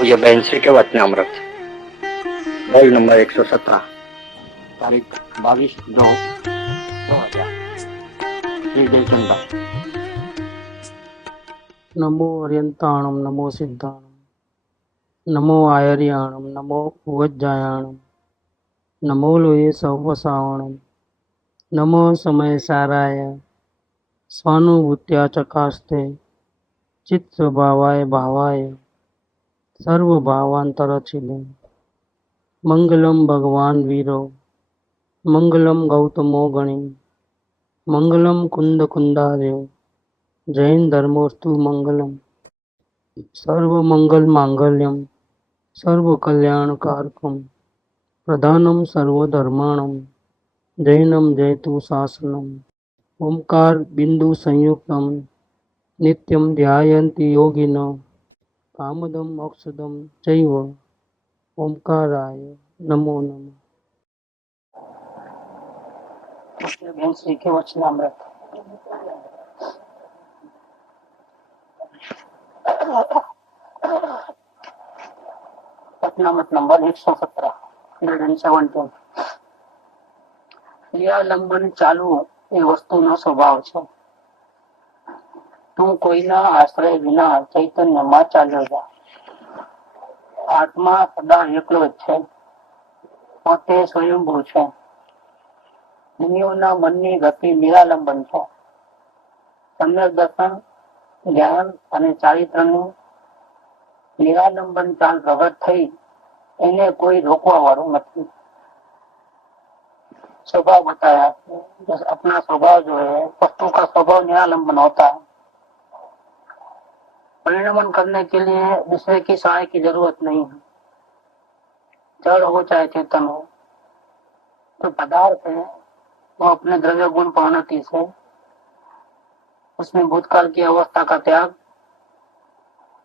पूज्य बहन श्री के वचन अमृत रोल नंबर 117 तारीख 22/2/2000 श्री जयचंदा। नमो अर्यंताणम नमो सिद्धाणम नमो आयर्याणम नमो उवज्जायाणम नमो लोये सवसावणम नमो समय साराय स्वानुभूत्या चकास्ते चित्त स्वभावाय भावाय सर्वभावांतरचिले मंगलम भगवान वीरो मंगलम गौतमो गणि मंगलम कुंद कुंदार्यो जैन धर्मोस्तु मंगलम सर्वमंगल मांगल्यम सर्वकल्याणकारकम प्रधानम सर्वधर्माणम जैनम जयतु शासनम ओंकार बिंदु संयुक्तम नित्यम ध्यायन्ति योगिनो कामदम मोक्षदम चैव ओंकाराय नमो नमः। बहन श्री के वचन अमृत वचनामृत नंबर 117 117। નિરાલંબન ચાલવું એ વસ્તુનો સ્વભાવ છે. તું કોઈના આશ્રય વિના ચૈતન્યમાં ચાલ્યો જા. આત્મા સદા એકલો જ છે, પોતે સ્વયંભૂ છે. મુનિઓના મનની ગતિ નિરાલંબન છે. સમ્યક દર્શન, જ્ઞાન અને ચારિત્રનું નિરાલંબન ચાલ પ્રગટ થઈ એને કોઈ રોકવા વાળું નથી. स्वभाव बताया, अपना स्वभाव जो है वस्तु का स्वभाव निरालंबन होता है. परिणमन करने के लिए दूसरे की सहाय की जरूरत नहीं है. जड़ हो चाहे चेतन हो, तो पदार्थ है वो अपने द्रव्य गुण पौनति से उसमें भूतकाल की अवस्था का त्याग,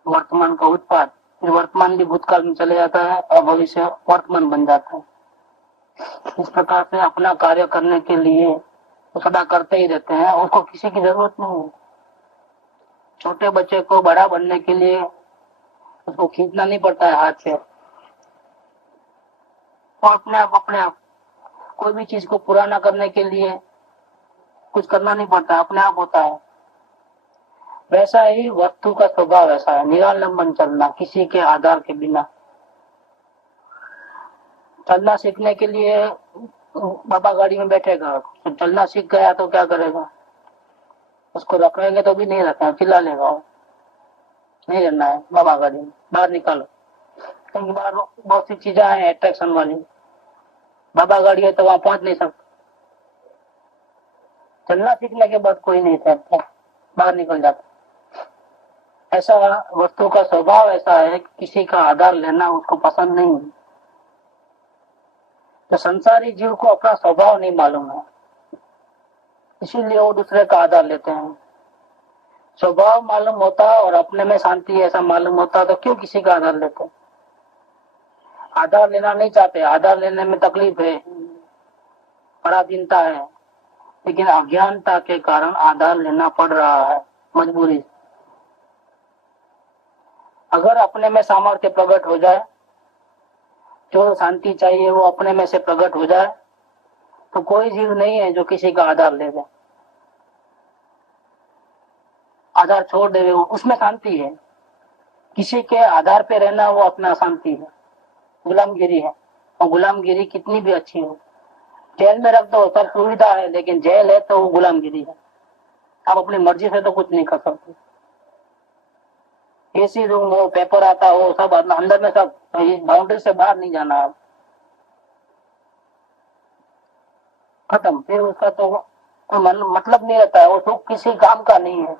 वर्तमान का उत्पाद, फिर वर्तमान भी भूतकाल में चले जाता है और भविष्य वर्तमान बन जाता है. इस प्रकार से अपना कार्य करने के लिए वो सदा करते ही रहते हैं, उसको किसी की जरूरत नहीं है. छोटे बच्चे को बड़ा बनने के लिए उसको खींचना नहीं पड़ता है हाथ से, वो अपने आप कोई भी चीज को पूरा न करने के लिए कुछ करना नहीं पड़ता, अपने आप होता है. वैसा ही वस्तु का स्वभाव ऐसा है, निरालंबन चलना किसी के आधार के बिना. चलना सीखने के लिए बाबा गाड़ी में बैठेगा, तो चलना सीख गया तो क्या करेगा, उसको रखेंगे तो भी नहीं रखना, चिल्ला लेगा, नहीं रहना है बाबा गाड़ी में, बाहर निकालो. क्योंकि बाहर बहुत सी चीजें हैं अट्रैक्शन वाली, बाबा गाड़ी है तो वहां पहुंच नहीं सकते. चलना सीखने के बाद कोई नहीं सकता, बाहर निकल जाता. ऐसा वस्तु का स्वभाव ऐसा है कि किसी का आधार लेना उसको पसंद नहीं है. तो संसारी जीव को अपना स्वभाव नहीं मालूम है, इसीलिए वो दूसरे का आधार लेते हैं. स्वभाव मालूम होता और अपने में शांति ऐसा मालूम होता तो क्यों किसी का आधार लेते. आधार लेना नहीं चाहते, आधार लेने में तकलीफ है, पराधीनता है, लेकिन अज्ञानता के कारण आधार लेना पड़ रहा है मजबूरी. अगर अपने में सामर्थ्य प्रकट हो जाए, जो शांति चाहिए वो अपने में से प्रकट हो जाए, तो कोई जीव नहीं है जो किसी का आधार ले जाए. आधार छोड़ दे, उसमें शांति है. किसी के आधार पे रहना वो अपना शांति है, गुलामगिरी है. और गुलामगिरी कितनी भी अच्छी हो, जेल में रख दो सब सुविधा है, लेकिन जेल है तो वो गुलामगिरी है. आप अपनी मर्जी से तो कुछ नहीं कर सकते. एसी रूम हो, पेपर आता हो, सब अंदर में, सब बाउंड्री से बाहर नहीं जाना, आप खत्म. फिर उसका तो कोई मतलब नहीं रहता है, वो सुख किसी काम का नहीं है.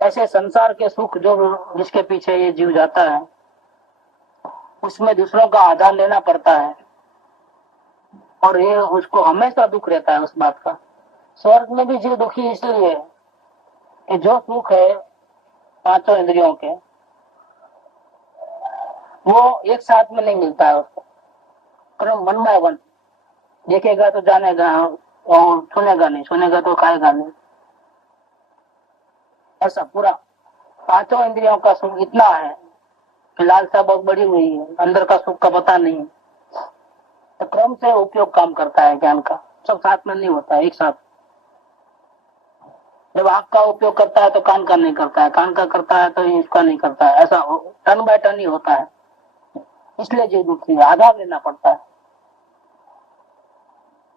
ऐसे संसार के सुख जो जिसके पीछे ये जीव जाता है, उसमें दूसरों का आधार लेना पड़ता है, और ये उसको हमेशा दुख रहता है उस बात का. स्वर्ग में भी जीव दुखी इसलिए कि जो सुख है पांचों इंद्रियों के, वो एक साथ में नहीं मिलता है उसको. और वन बाय वन देखेगा तो जानेगा, और सुनेगा नहीं, सुनेगा तो खाएगा नहीं. ऐसा पूरा पांचों इंद्रियों का सुख इतना है लालसा बहुत बड़ी हुई है, अंदर का सुख का पता नहीं है। तो क्रम से उपयोग काम करता है ज्ञान का, सब साथ में नहीं होता है, एक साथ। जब आंख का उपयोग करता है तो कान का नहीं करता है, कान का करता है तो इसका नहीं करता है, ऐसा टर्न बाय टर्न ही होता है। इसलिए जीव दुखी है, आधार लेना पड़ता है।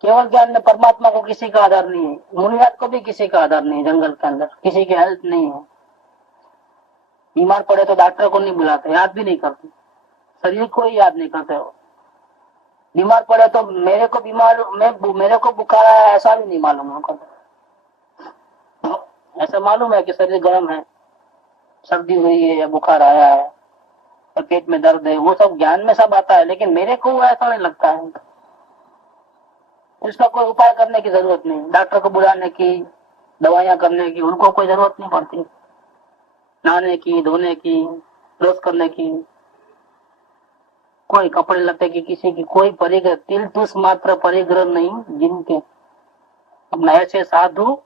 केवल ज्ञान में परमात्मा को किसी का आधार नहीं है, मुनियात को भी किसी का आधार नहीं है, जंगल के अंदर किसी की हेल्प नहीं है। बीमार पड़े तो डॉक्टर को नहीं बुलाते, याद भी नहीं करते, शरीर को ही याद नहीं करते हो। बीमार पड़े तो मेरे को बुखार आया ऐसा भी नहीं मालूम उनको। ऐसा मालूम है कि शरीर गर्म है, सर्दी हुई है या बुखार आया है या पेट में दर्द है, वो सब ज्ञान में सब आता है, लेकिन मेरे को वो ऐसा नहीं लगता है। इसका कोई उपाय करने की जरूरत नहीं, डॉक्टर को बुलाने की, दवाइयां करने की उनको कोई जरूरत नहीं पड़ती, नहाने की, धोने की, ब्रश करने की, कोई कपड़े लते की, किसी की कोई परिग्रह, तिल तुस मात्र परिग्रह नहीं जिनके। अब ऐसे साधु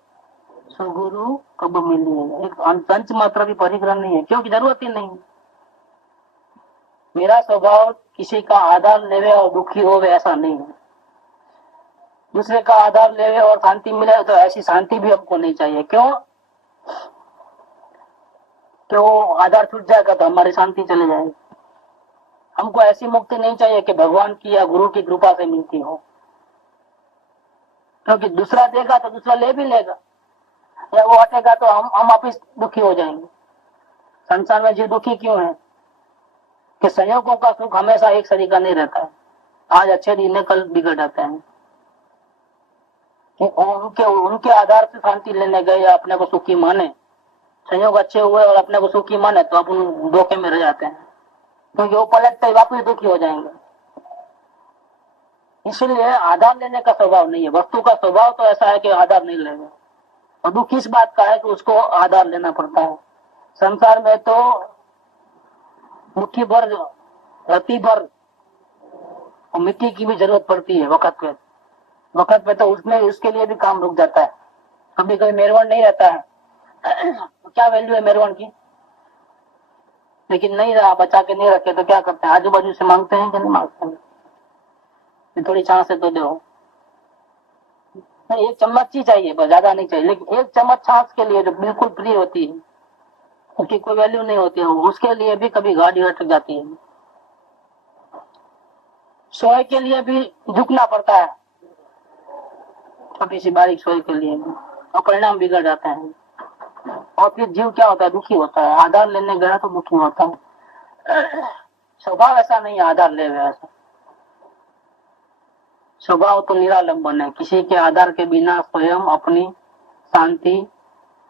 सुगुरु कब मिले, एक पंच मात्र भी परिग्रह नहीं है, क्योंकि जरूरत ही नहीं। मेरा स्वभाव किसी का आधार लेवे और दुखी होवे ऐसा नहीं है। दूसरे का आधार लेवे और शांति मिले तो ऐसी शांति भी हमको नहीं चाहिए। क्यों? तो आधार छूट जाएगा तो हमारी शांति चले जाएगी। हमको ऐसी मुक्ति नहीं चाहिए कि भगवान की या गुरु की कृपा से मिलती हो, क्योंकि दूसरा देगा तो दूसरा ले भी लेगा, या वो हटेगा तो हम वापिस दुखी हो जाएंगे। संसार में जीव दुखी क्यों है कि संयोगों का सुख हमेशा एक सरीका नहीं रहता है। आज अच्छे दिन में कल बिगड़ जाते हैं। उनके आधार से शांति लेने गए या अपने को सुखी माने, संयोग अच्छे हुए और अपने को सुखी माने तो अपन धोखे में रह जाते हैं, क्योंकि वो पलटते वापिस दुखी हो जाएंगे। इसलिए आधार लेने का स्वभाव नहीं है। वस्तु का स्वभाव तो ऐसा है कि आधार नहीं लेंगे, और दुख इस बात का है कि उसको आधार लेना पड़ता है। संसार में तो मुट्ठी भर, रत्ती भर और मिट्टी की भी जरूरत पड़ती है वक्त पे तो उसमें उसके लिए भी काम रुक जाता है। कभी कभी मेरवण नहीं रहता है तो क्या वैल्यू है मेरवण की, लेकिन नहीं रहा, बचा के नहीं रखे तो क्या करते हैं, आजू बाजू से मांगते हैं कि नहीं मांगते हैं, थोड़ी छांस है तो दो। एक चम्मच ही चाहिए, बस ज्यादा नहीं चाहिए, लेकिन एक चम्मच छांस के लिए जो बिल्कुल फ्री होती है उसकी कोई वैल्यू नहीं होती है, उसके लिए भी कभी गाड़ी अटक जाती है। सोए के लिए भी झुकना पड़ता है, छोटी सी बारीक सोए के लिए भी, और परिणाम बिगड़ जाता है। और फिर जीव क्या होता है, दुखी होता है। आधार लेने गया तो दुखी होता है। स्वभाव ऐसा नहीं है आधार ले ऐसा, स्वभाव तो निरालंबन है, किसी के आधार के बिना स्वयं अपनी शांति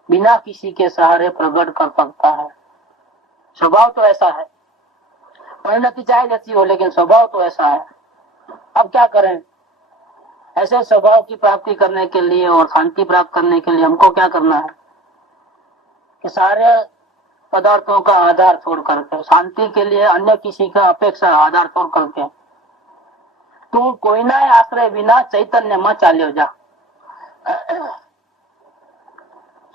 बिना किसी के सहारे प्रकट कर सकता है। स्वभाव तो ऐसा है, परिणति चाहे जैसी हो, लेकिन स्वभाव तो ऐसा है। अब क्या करें, ऐसे स्वभाव की प्राप्ति करने के लिए और शांति प्राप्त करने के लिए हमको क्या करना है कि सारे पदार्थों का आधार छोड़ करके, शांति के लिए अन्य किसी का अपेक्षा आधार छोड़ करके, तू कोई ना आश्रय बिना चैतन्य में चालियो जा।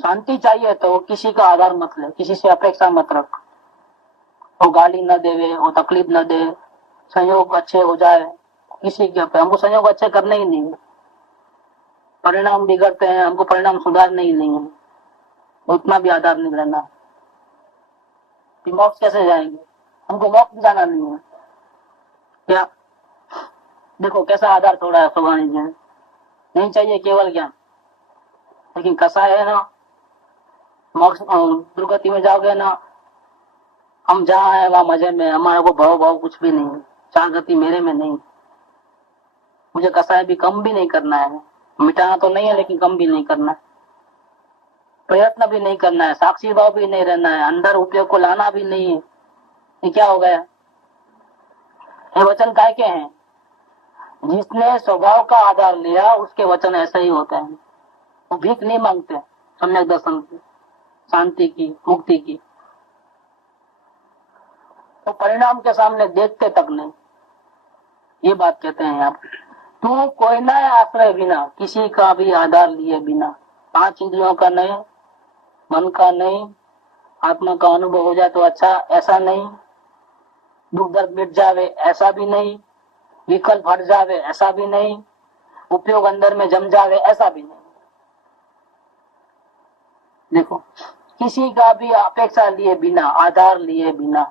शांति चाहिए तो किसी का आधार मत ले, किसी से अपेक्षा मत रख। वो गाली न देवे, वो तकलीफ न दे, संयोग अच्छे हो जाए, किसी के हमको संयोग अच्छे करने ही नहीं है। परिणाम बिगड़ते हैं, हमको परिणाम सुधारने ही नहीं है, उतना भी आधार नहीं रहना। मोक्ष कैसे जाएंगे, हमको मोक्ष जाना नहीं है क्या। देखो कैसा आधार छोड़ा है सुभानी जी ने, नहीं चाहिए केवल ज्ञान, लेकिन कैसा है ना, मोक्ष दुर्गति में जाओगे ना, हम जहाँ है वहां मजे में, हमारे को भाव कुछ भी नहीं, चार गति मेरे में नहीं। मुझे कसाय भी कम भी नहीं करना है, मिटाना तो नहीं है लेकिन कम भी नहीं करना है, प्रयत्न भी नहीं करना है, साक्षी भाव भी नहीं रहना है, अंदर उपयोग को लाना भी नहीं है। ये क्या हो गया, ये वचन काय के हैं, जिसने स्वभाव का आधार लिया उसके वचन ऐसे ही होते हैं। वो भीख नहीं मांगते सम्यक दर्शन की, शांति की, मुक्ति की, तो परिणाम के सामने देखते तक नहीं। ये बात कहते हैं आप, तू कोई ना आश्रय बिना, किसी का भी आधार लिए बिना, पांच इंद्रियों का नहीं, मन का नहीं, आत्मा का अनुभव हो जाए तो अच्छा, ऐसा नहीं, दुख दर्द मिट जावे ऐसा भी नहीं, विकल्प हट जावे ऐसा भी नहीं, उपयोग अंदर में जम जावे ऐसा भी नहीं। देखो, किसी का भी अपेक्षा लिए बिना, आधार लिए बिना,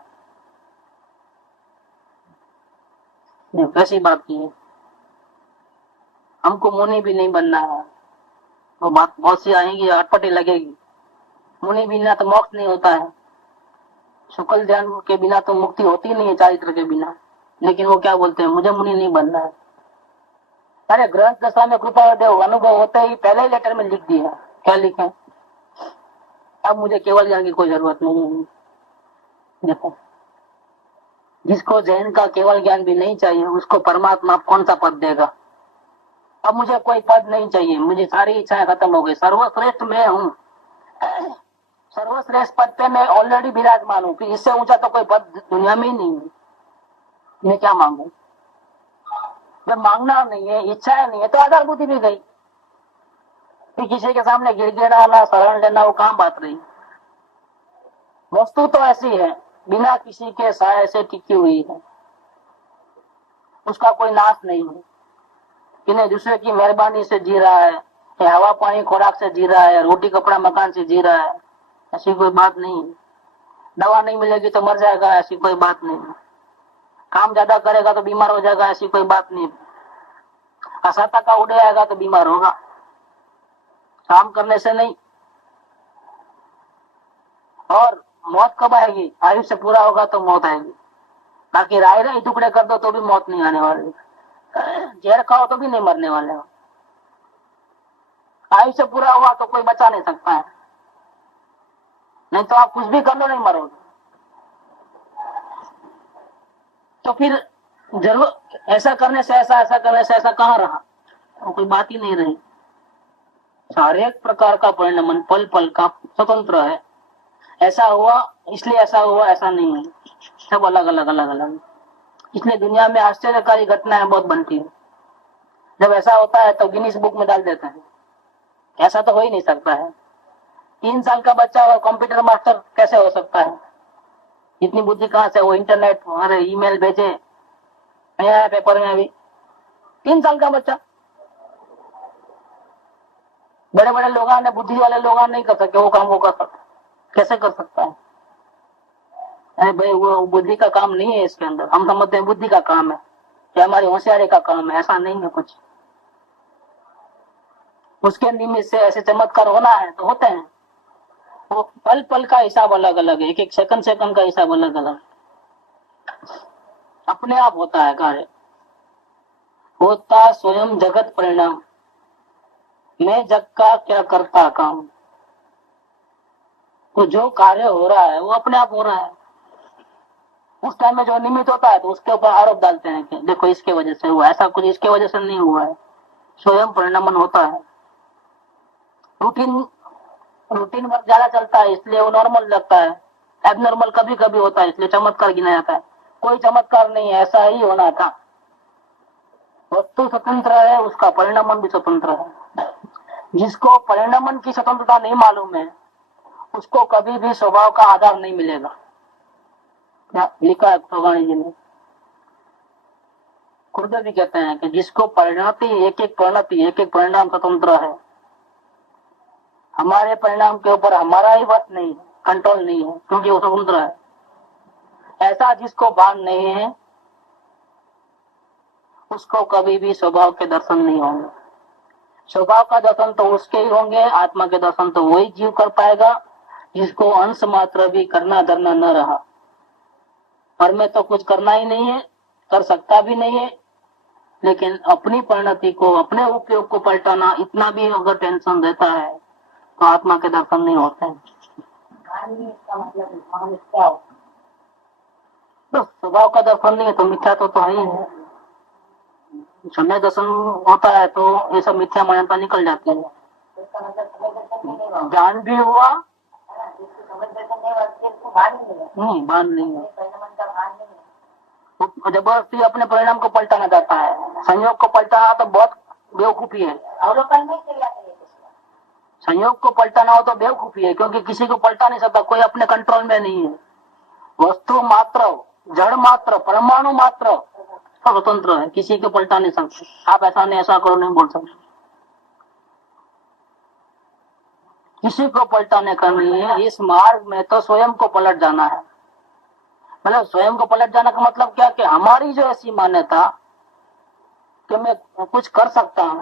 कैसी बात की है। हमको मुनि भी नहीं बनना है, वो बात बहुत सी आएंगी, अटपटी लगेगी। मुनि बिना तो मोक्ष नहीं होता है, शुक्ल ध्यान के बिना तो मुक्ति होती नहीं है, चारित्र के बिना। लेकिन वो क्या बोलते हैं, मुझे मुनि नहीं बनना है। अरे गृहस्थ दशा में कृपा देव अनुभव होते ही पहले ही लेटर में लिख दिया, क्या लिखे, अब मुझे केवल ज्ञान की कोई जरूरत नहीं है। देखो, जिसको जैन का केवल ज्ञान भी नहीं चाहिए, उसको परमात्मा कौन सा पद देगा। अब मुझे कोई पद नहीं चाहिए, मुझे सारी इच्छाएं खत्म हो गई, सर्वश्रेष्ठ मैं हूँ, सर्वश्रेष्ठ पद पे मैं ऑलरेडी विराजमान हूँ, कि इससे ऊंचा तो कोई पद दुनिया में ही नहीं है। मैं क्या मांगू, जब मांगना नहीं है, इच्छाएं नहीं है, तो आधार बुद्धि भी गई। कि किसी के सामने गिड़गिड़ाना, शरण लेना, वो कहाँ बात रही। वस्तु तो ऐसी है, बिना किसी के सहाय से टिकी हुई है, उसका कोई नाश नहीं है, कि नहीं दूसरे की मेहरबानी से जी रहा है, हवा पानी खुराक से जी रहा है, रोटी कपड़ा मकान से जी रहा है, ऐसी कोई बात नहीं। दवा नहीं मिलेगी तो मर जाएगा, ऐसी कोई बात नहीं। काम ज्यादा करेगा तो बीमार हो जाएगा, ऐसी कोई बात नहीं। असहता का उड़े आएगा तो बीमार होगा, काम करने से नहीं। और मौत कब आएगी, आयुष्य पूरा होगा तो मौत आएगी, बाकी राय रही टुकड़े कर दो तो भी मौत नहीं आने वाली, जहर खाओ तो भी नहीं मरने वाले हो। आयुष्य पूरा हुआ तो कोई बचा नहीं सकता है, नहीं तो आप कुछ भी कर लो नहीं मरोगे। तो फिर जरूर ऐसा करने से ऐसा करने से ऐसा कहाँ रहा, तो कोई बात ही नहीं रही। सारे प्रकार का परिणाम पल पल का स्वतंत्र है, ऐसा हुआ इसलिए ऐसा हुआ ऐसा नहीं है, सब अलग अलग अलग अलग। इसलिए दुनिया में आश्चर्यकारी घटनाएं बहुत बनती है। जब ऐसा होता है तो गिनीज बुक में डाल देते हैं, ऐसा तो हो ही नहीं सकता है। 3 साल का बच्चा और कंप्यूटर मास्टर कैसे हो सकता है, इतनी बुद्धि कहाँ से, वो इंटरनेट अरे ईमेल भेजे, आया पेपर में अभी 3 साल का बच्चा। बड़े बड़े लोग ने, बुद्धि वाले लोग नहीं कर सकते वो काम, वो कर सकते, कैसे कर सकता है। अरे भाई वो बुद्धि का काम नहीं है इसके अंदर, हम समझते हैं बुद्धि का काम है या हमारी होशियारी का काम है, ऐसा नहीं है कुछ। उसके निमित्त से ऐसे चमत्कार होना है तो होते हैं। वो पल पल का हिसाब अलग अलग है, एक एक सेकंड सेकंड का हिसाब अलग अलग, अपने आप होता है कार्य, होता स्वयं जगत परिणाम, मैं जग का क्या करता काम। तो जो कार्य हो रहा है वो अपने आप हो रहा है। उस टाइम में जो निमित्त होता है तो उसके ऊपर आरोप डालते हैं कि देखो इसके वजह से हुआ, ऐसा कुछ इसके वजह से नहीं हुआ है, स्वयं परिणामन होता है। रूटीन वर्क ज्यादा चलता है इसलिए वो नॉर्मल लगता है, एबनॉर्मल कभी कभी होता है इसलिए चमत्कार गिना जाता है। कोई चमत्कार नहीं है, ऐसा ही होना था। वस्तु स्वतंत्र है, उसका परिणामन भी स्वतंत्र है। जिसको परिणामन की स्वतंत्रता नहीं मालूम है उसको कभी भी स्वभाव का आधार नहीं मिलेगा। लिखा है भगवान जी ने, खुद भी कहते हैं कि जिसको परिणति एक एक परिणति एक एक परिणाम स्वतंत्र है, हमारे परिणाम के ऊपर हमारा ही वश नहीं, कंट्रोल नहीं है, क्योंकि वो स्वतंत्र है। ऐसा जिसको भान नहीं है उसको कभी भी स्वभाव के दर्शन नहीं होंगे। स्वभाव का दर्शन तो उसके ही होंगे, आत्मा के दर्शन तो वही जीव कर पाएगा जिसको अंश मात्र भी करना धरना न रहा। और मैं तो कुछ करना ही नहीं है, कर सकता भी नहीं है, लेकिन अपनी परिणति को, अपने उपयोग को पलटाना, इतना भी अगर टेंशन रहता है तो आत्मा के दर्शन नहीं होते हैं। तो स्वभाव का दर्शन नहीं है तो मिथ्या तो है ही है। समय दर्शन होता है तो ये सब मिथ्या मान्यता निकल जाती है। ज्ञान भी हुआ नहीं, भान नहीं है, जबरदस्ती अपने परिणाम को पलटाना चाहता है। संयोग को पलटाना तो बहुत बेवकूफी है, संयोग को पलटाना हो तो बेवकूफी है, क्योंकि किसी को पलटा नहीं सकता, कोई अपने कंट्रोल में नहीं है। वस्तु मात्र जड़ मात्र, परमाणु मात्र स्वतंत्र है, किसी को पलटा नहीं सकते। आप ऐसा नहीं, ऐसा करो नहीं बोल सकते, किसी को पलटाने का नहीं है। इस मार्ग में तो स्वयं को पलट जाना है। मतलब स्वयं को पलट जाना का मतलब क्या, कि हमारी जो ऐसी मान्यता कि मैं कुछ कर सकता हूँ,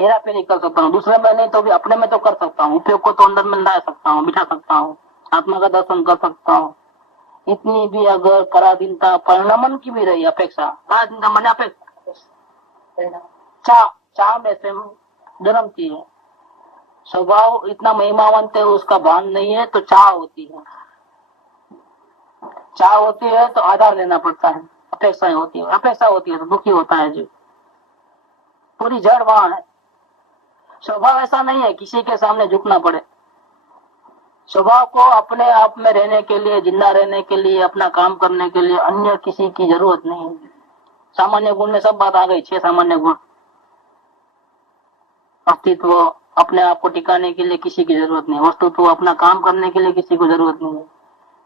हेरा फेरी कर सकता हूँ, दूसरे में नहीं तो भी अपने में तो कर सकता हूँ, उपयोग को तो अंदर में ला सकता हूँ, बिठा सकता हूँ, आत्मा का दर्शन कर सकता हूँ, इतनी भी अगर पराधीनता परिणमन की भी रही अपेक्षा, पराधीनता मन अपेक्षा चाह में से जन्मती है। स्वभाव इतना महिमावंत है, उसका भान नहीं है तो चाह होती है, चाह होती है तो आधार लेना पड़ता है, अपेक्षाएं होती है, अपेक्षा होती है तो दुखी होता है जी, पूरी जड़ वहां है। स्वभाव ऐसा नहीं है किसी के सामने झुकना पड़े। स्वभाव को अपने आप में रहने के लिए, जिंदा रहने के लिए, अपना काम करने के लिए अन्य किसी की जरूरत नहीं है। सामान्य गुण में सब बात आ गई, 6 सामान्य गुण। अस्तित्व, अपने आप को टिकाने के लिए किसी की जरूरत नहीं, वस्तुत्व, अपना काम करने के लिए किसी को जरूरत नहीं,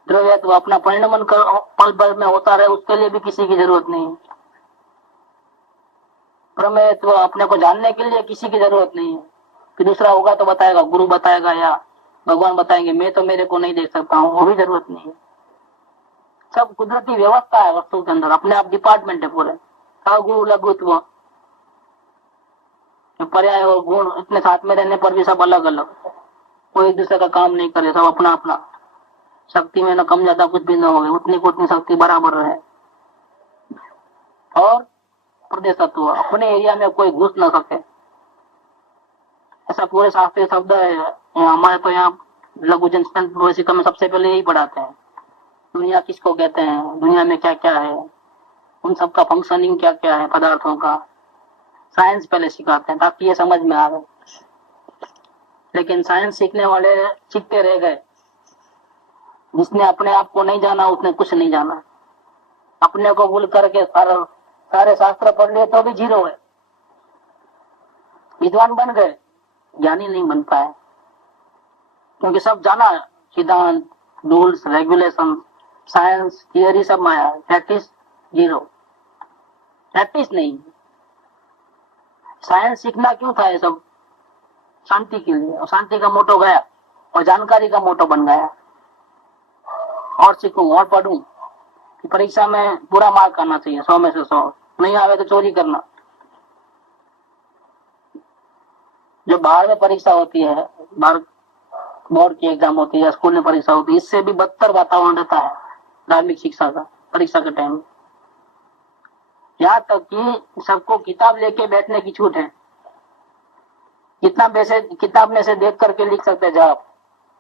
द्रव्यत्व, अपना परिणमन पल भर में होता रहे उसके लिए भी किसी की जरूरत नहीं, प्रमेयत्व, अपने को जानने के लिए किसी की जरूरत नहीं है कि दूसरा होगा तो बताएगा, गुरु बताएगा या भगवान बताएंगे, मैं तो मेरे को नहीं देख सकता हूँ, वो भी जरूरत नहीं है। सब कुदरती व्यवस्था है वस्तु के अंदर, अपने आप डिपार्टमेंट है पूरे। गुरु लघुत्व, पर्याय और गुण इतने साथ में रहने पर भी सब अलग अलग, कोई एक दूसरे का काम नहीं करे, सब अपना अपना। शक्ति में न कम ज्यादा कुछ भी न हो, उतनी को उतनी शक्ति बराबर रहे। और प्रदेशत्व, अपने एरिया में कोई घुस न सके, ऐसा पूरे शास्त्रीय शब्द है। हमारे तो यहाँ लघु जनशिक्षा में सबसे पहले यही पढ़ाते हैं, दुनिया किसको कहते हैं, दुनिया में क्या क्या है, उन सबका फंक्शनिंग क्या क्या है, पदार्थों का साइंस पहले सिखाते हैं ताकि ये समझ में आवे। लेकिन साइंस सीखने वाले सीखते रह गए, जिसने अपने आप को नहीं जाना उसने कुछ नहीं जाना। अपने को भूल करके सारे शास्त्र पढ़ लिए तो भी जीरो है, विद्वान बन गए, ज्ञानी नहीं बन पाए, क्योंकि सब जाना, सिद्धांत, रूल्स, रेगुलेशन, साइंस, थियरी सब माया, प्रैक्टिस जीरो, प्रैक्टिस नहीं। साइंस सीखना क्यों था, ये सब शांति के लिए, और शांति का मोटो गया और जानकारी का मोटो बन गया। और सीखूं और पढ़ूं कि परीक्षा में पूरा मार्क आना चाहिए, 100 में से 100, नहीं आवे तो चोरी करना। जो बाहर में परीक्षा होती है, बाहर बोर्ड की एग्जाम होती है या स्कूल में परीक्षा होती है, इससे भी बदतर वातावरण रहता है धार्मिक शिक्षा का परीक्षा के टाइम। यहाँ तक कि सबको किताब लेके बैठने की छूट है, कितना पैसे किताब में से देख करके लिख सकते जवाब,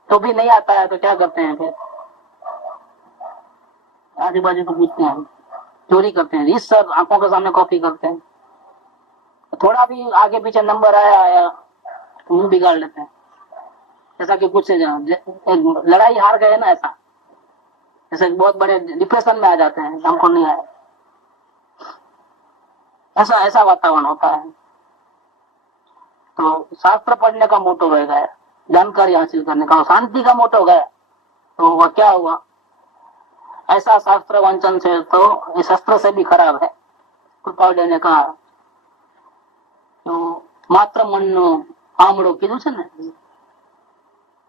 तो भी नहीं आता है तो क्या करते हैं फिर, आजू बाजू को पूछते हैं, चोरी करते हैं, इस सब आंखों के सामने कॉपी करते हैं। थोड़ा भी आगे पीछे नंबर आया मुंह बिगाड़ लेते हैं, जैसा कि कुछ लड़ाई हार गए ना, ऐसा जैसे बहुत बड़े डिप्रेशन में आ जाते हैं, हमको नहीं आया, ऐसा वातावरण होता है। तो शास्त्र पढ़ने का मोटो रह गया, जानकारी हासिल करने का, शांति का मोटो गया, तो वह क्या हुआ, ऐसा शास्त्र वांचन से तो इस शस्त्र से भी खराब है। कृपाल ने कहा तो मात्र मन आमड़ो कीधुं छे ने,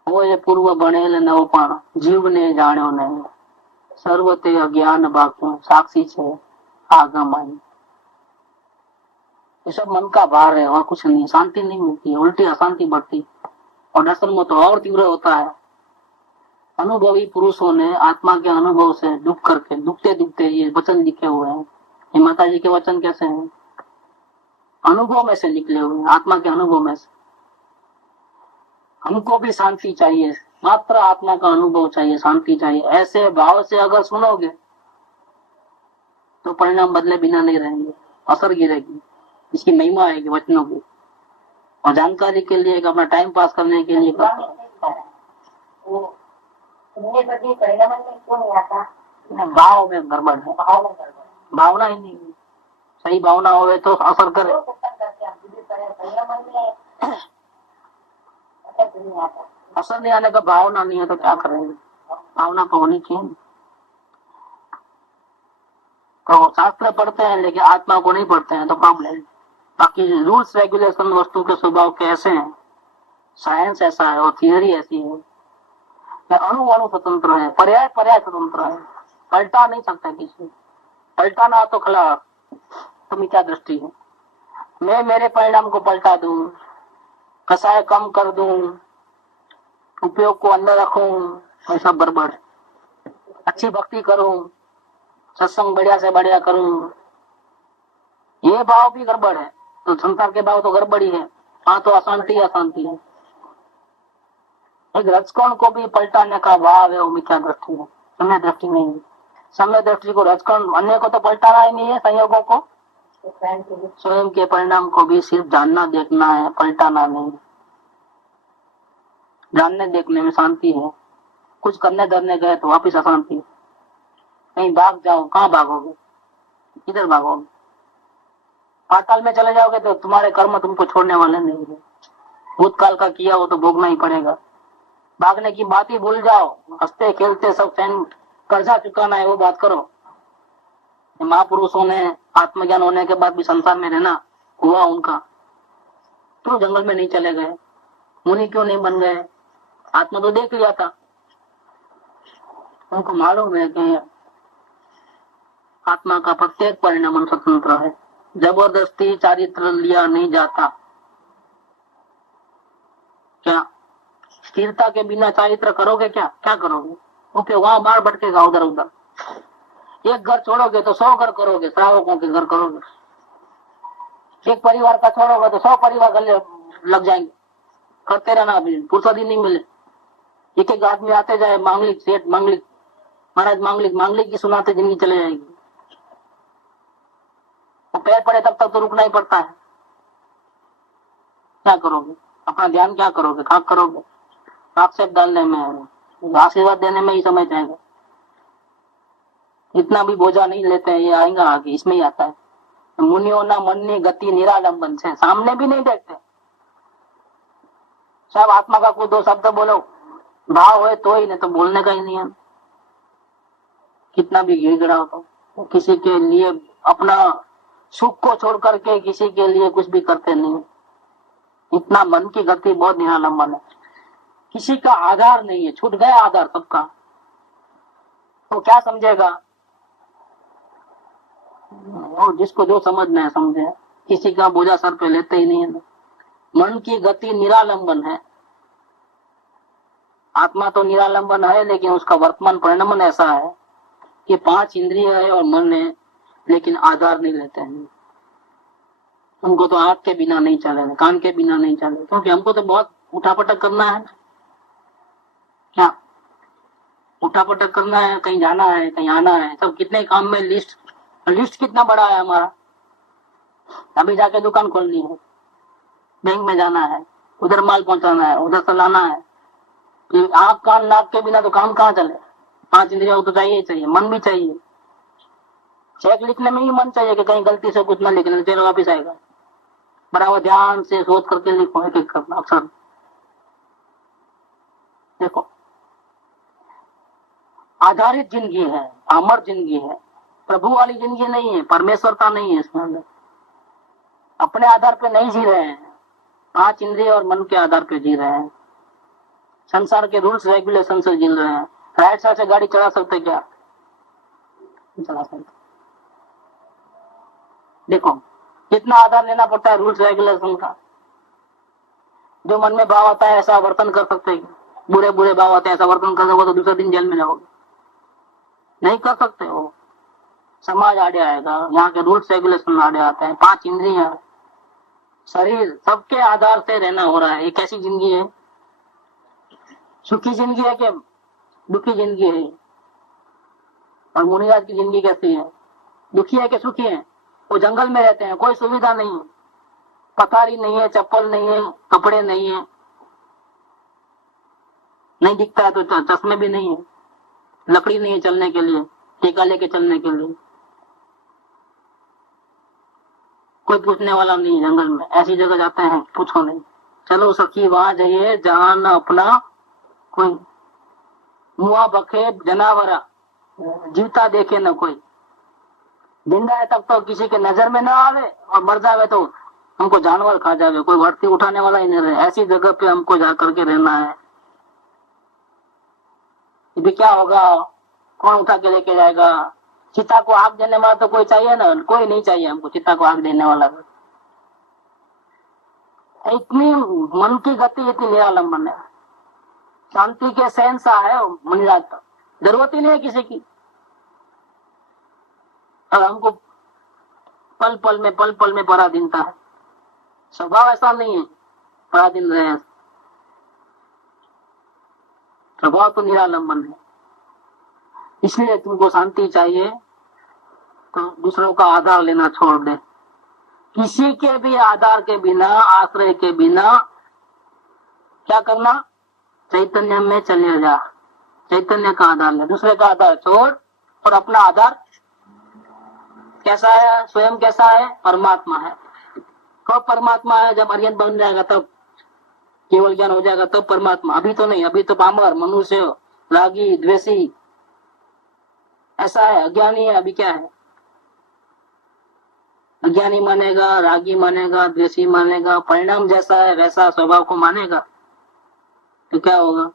ओए पूर्व बनेल नव पण जीवने जाण्यो नहीं, सर्वते अज्ञान बाकी साक्षी छे आगम आई। ये सब मन का भार है और कुछ नहीं, शांति नहीं मिलती है, उल्टी अशांति बढ़ती, और दर्शन में तो और तीव्र होता है। अनुभवी पुरुषों ने आत्मा के अनुभव से दुख करके दुखते दुखते ये वचन लिखे हुए हैं। ये माता जी के वचन कैसे हैं, अनुभव में से निकले हुए, आत्मा के अनुभव में से। हमको भी शांति चाहिए, मात्र आत्मा का अनुभव चाहिए, शांति चाहिए, ऐसे भाव से अगर सुनोगे तो परिणाम बदले बिना नहीं रहेंगे, असर गिरेगी, इसकी महिमा आएगी वचनों की। और जानकारी के लिए, अपना टाइम पास करने के लिए भाव में गड़बड़ है, भावना ही नहीं, सही भावना हो तो असर करे। असर नहीं आने का, भावना नहीं है तो क्या करेंगे, भावना तो होनी चाहिए। तो शास्त्र पढ़ते हैं लेकिन आत्मा को नहीं पढ़ते हैं तो प्रॉब्लम। बाकी रूल्स रेगुलेशन वस्तु के स्वभाव कैसे हैं, साइंस ऐसा है और थियरी ऐसी है, अणु अणु स्वतंत्र है, पर्याय पर्याय स्वतंत्र है, पलटा नहीं सकता किसी। पलटाना तो खिलाफ तो मिथ्या दृष्टि है। मैं मेरे परिणाम को पलटा दूं, कसाय कम कर दूं, उपयोग को अंदर रखूं, ऐसा बर्बाद है। अच्छी भक्ति करूं, सत्संग बढ़िया से बढ़िया करूं, ये भाव भी गड़बड़ है। तो संसार के भाव तो गड़बड़ी है, हाँ तो अशांति अशांति है। एक रजकण को भी पलटाने का भाव है, वो मिथ्या दृष्टि है, समय दृष्टि नहीं है। समय दृष्टि को रजकण अन्य को तो पलटाना ही नहीं है, संयोगों को, स्वयं के परिणाम को भी सिर्फ जानना देखना है, पलटाना नहीं। जानने देखने में शांति है, कुछ करने धरने गए तो वापिस अशांति। कहीं भाग जाओ, कहाँ भागोगे, किधर भागोगे? पाताल में चले जाओगे तो तुम्हारे कर्म तुमको छोड़ने वाले नहीं है। भूतकाल का किया हो तो भोगना ही पड़ेगा। भागने की बात ही भूल जाओ, हंसते खेलते सब फैन कर्जा चुकाना है वो बात करो। महापुरुषों ने आत्मज्ञान होने के बाद भी संसार में रहना हुआ उनका, क्यों जंगल में नहीं चले गए, मुनि क्यों नहीं बन गए? आत्मा तो देख लिया था, उनको मालूम है कि आत्मा का प्रत्येक परिणाम स्वतंत्र है, जबरदस्ती चारित्र लिया नहीं जाता। क्या स्थिरता के बिना चारित्र करोगे? क्या क्या करोगे? उपयोग वहां बाहर भटकेगा उधर उधर। एक घर छोड़ोगे तो 100 घर करोगे, श्रावकों के घर करोगे। एक परिवार का छोड़ोगे तो 100 परिवार गले लग जाएंगे, करते रहना। अभी फुर्सत ही नहीं मिले, एक एक आदमी आते जाए, मांगलिक सेठ मांगलिक महाराज मांगलिक मांगलिक की सुनाते जिंदगी चले जाएगी। पैर पड़े तब तक तो रुकना ही पड़ता है। क्या करोगे? अपना ध्यान क्या करोगे? खाक करोगे? आक्षेप डालने में, आशीर्वाद देने में ही समय जाएगा। इतना भी बोझा नहीं लेते हैं, ये आएगा आगे, इसमें ही आता है। मुनियों ना मननी गति निरालंबन से, सामने भी नहीं देखते। सब आत्मा का कोई 2 शब्द बोलो, भाव है तो ही, नहीं तो बोलने का ही नहीं है। कितना भी गिड़गिड़ा हो तो किसी के लिए अपना सुख को छोड़ करके किसी के लिए कुछ भी करते नहीं। इतना मन की गति बहुत निरालंबन है, किसी का आधार नहीं है, छूट गया आधार सबका। तो क्या समझेगा? और जिसको जो समझना है समझे, किसी का बोझा सर पे लेते ही नहीं है। मन की गति निरालंबन है। आत्मा तो निरालंबन है, लेकिन उसका वर्तमान परिणाम ऐसा है कि 5 इंद्रिय है और मन है, लेकिन आधार नहीं लेते हैं। उनको तो आंख के बिना नहीं चले, कान के बिना नहीं चले, क्योंकि हमको तो बहुत उठापटक करना है। क्या उठापटक करना है? कहीं जाना है, कहीं आना है, सब कितने काम में लिस्ट कितना बड़ा है हमारा। अभी जाके दुकान खोलनी है, बैंक में जाना है, उधर माल पहुंचाना है, उधर से लाना है। आंख कान नाक के बिना तो काम कहाँ चले? 5 इंद्रियों तो चाहिए ही चाहिए, मन भी चाहिए। चेक लिखने में ही मन चाहिए कि कहीं गलती से कुछ ना लिखने, चेक वापिस आएगा। बराबर ध्यान से सोच करके लिखो, एक एक करना अक्सर। देखो, आधारित जिंदगी है, अमर जिंदगी है, प्रभु वाली जिंदगी नहीं है, परमेश्वरता नहीं है इसमें अंदर। अपने आधार पे नहीं जी रहे हैं, 5 इंद्रिय और मन के आधार पे जी रहे हैं। संसार के रूल्स रेगुलेशन से जी रहे हैं। राइट साइड से गाड़ी चला सकते क्या? चला सकते। देखो कितना आधार लेना पड़ता है रूल्स रेगुलेशन का। जो मन में भाव आता है ऐसा वर्तन कर सकते हैं, बुरे बुरे भाव आते हैं ऐसा वर्तन कर सकते तो दूसरे दिन जेल में जाओगे, नहीं कर सकते हो। समाज आड़े आएगा, यहाँ के रूल्स रेगुलेशन आड़े आते हैं। 5 इंद्रियां, शरीर, सबके आधार से रहना हो रहा है। एक ऐसी जिंदगी है, सुखी जिंदगी है कि दुखी जिंदगी है? और मुनिराज की जिंदगी कैसी है? दुखी है कि सुखी है? वो जंगल में रहते हैं, कोई सुविधा नहीं है, पथारी नहीं है, चप्पल नहीं है, कपड़े नहीं है, नहीं दिखता है तो चश्मे भी नहीं है, लकड़ी नहीं है चलने के लिए, टेका लेके चलने के लिए, कोई पूछने वाला नहीं है। जंगल में ऐसी जगह जाते हैं, पूछो नहीं। चलो सखी वहां जाइए जहां न अपना कोई मुआ बखे जनावरा, जीवता देखे न कोई। जिंदा है तब तो किसी के नजर में ना आवे, और मर जावे तो हमको जानवर खा जावे, कोई भर्ती उठाने वाला ही नहीं रहे। ऐसी जगह पे हमको जा करके रहना है। भी क्या होगा, कौन उठा के लेके जाएगा? चिता को आग देने वाला तो कोई चाहिए ना, कोई नहीं चाहिए हमको चिता को आग देने वाला। इतनी मन की गति इतनी निरालंबन है, शांति के शहंशाह है मुनिराज, तो जरूरत ही नहीं है किसी की। और हमको पल पल में पराधीनता है। स्वभाव ऐसा नहीं है पराधीन रहे, स्वभाव तो निरालंबन है। इसलिए तुमको शांति चाहिए तो दूसरों का आधार लेना छोड़ दे। किसी के भी आधार के बिना, आश्रय के बिना क्या करना, चैतन्य में चले जा। चैतन्य का आधार ले, दूसरे का आधार छोड़, और अपना आधार कैसा है, स्वयं कैसा है, परमात्मा है। कब परमात्मा है? जब अर्यन बन जाएगा तब केवल ज्ञान हो जाएगा, तब परमात्मा। अभी तो नहीं, अभी तो पामर, मनुष्य, रागी, द्वेषी ऐसा है, अज्ञानी है। अभी क्या है? अज्ञानी मानेगा, रागी मानेगा, द्वेषी मानेगा, परिणाम जैसा है वैसा स्वभाव को मानेगा, तो क्या होगा?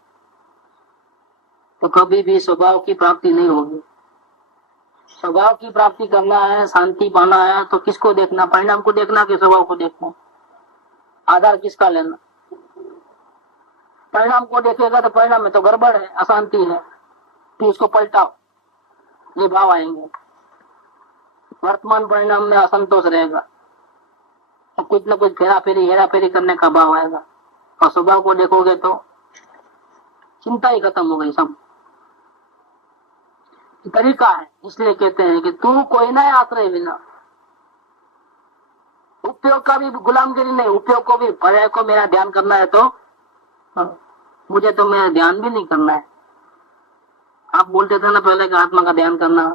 तो कभी भी स्वभाव की प्राप्ति नहीं होगी। स्वभाव की प्राप्ति करना है, शांति पाना है, तो किसको देखना? परिणाम को देखना कि स्वभाव को देखना? आधार किसका लेना? परिणाम को देखेगा तो परिणाम में तो गड़बड़ है, अशांति है, तो उसको पलटाओ, ये भाव आएंगे। वर्तमान परिणाम में असंतोष रहेगा, तो कुछ न कुछ हेरा फेरी करने का भाव आएगा। और स्वभाव को देखोगे तो चिंता ही खत्म हो गई। सब तरीका है, इसलिए कहते हैं कि तू कोई ना आश्रय बिना। उपयोग का भी गुलामगिरी नहीं, उपयोग को भी, पर्याय को मेरा ध्यान करना है तो मुझे तो मेरा ध्यान भी नहीं करना है। आप बोलते थे ना पहले कि आत्मा का ध्यान करना,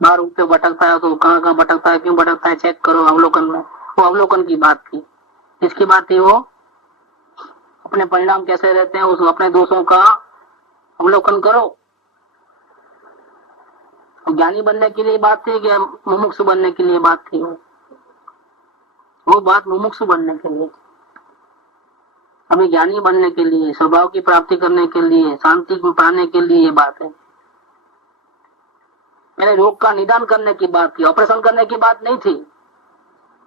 बाहर उपयोग भटकता है तो कहाँ भटकता है, क्यों भटकता है, चेक करो अवलोकन में। वो अवलोकन की बात थी। किसकी बात थी वो? अपने परिणाम कैसे रहते हैं, उस अपने दोषों का अवलोकन करो। ज्ञानी बनने के लिए बात थी कि मुमुक्षु बनने के लिए बात थी? वो बात मुमुक्षु बनने के लिए, अभी ज्ञानी बनने के लिए, स्वभाव की प्राप्ति करने के लिए, शांति को पाने के लिए ये बात है। मैंने रोग का निदान करने की बात थी, ऑपरेशन करने की बात नहीं थी।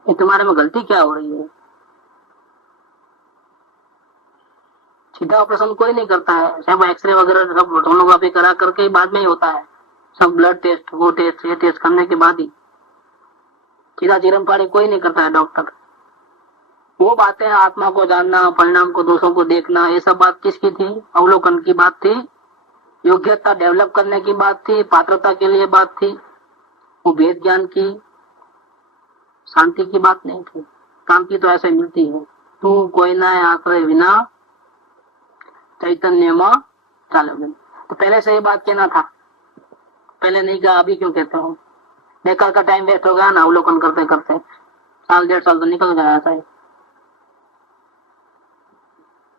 ये तुम्हारे में गलती क्या हो रही है? सीधा ऑपरेशन कोई नहीं करता है, सब एक्सरे वगैरह सब सोनोग्राफी करा करके बाद में ही होता है। सब ब्लड टेस्ट, वो टेस्ट, ये टेस्ट करने के बाद ही सीधा चिरम फाड़ी कोई नहीं करता है डॉक्टर। वो बातें, आत्मा को जानना, परिणाम को, दोषों को देखना, ये सब बात किसकी थी? अवलोकन की बात थी, योग्यता डेवलप करने की बात थी, पात्रता के लिए बात थी। वो वेद ज्ञान की, शांति की बात नहीं थी। काम की तो ऐसे मिलती है, तू कोई ना आश्रय बिना चैतन्य में चलोगे। तो पहले से ये बात कहना था, पहले नहीं कहा, अभी क्यों कहते हो? बेकार का टाइम वेस्ट हो गया ना अवलोकन करते करते, साल डेढ़ साल तो निकल गया ऐसा ही।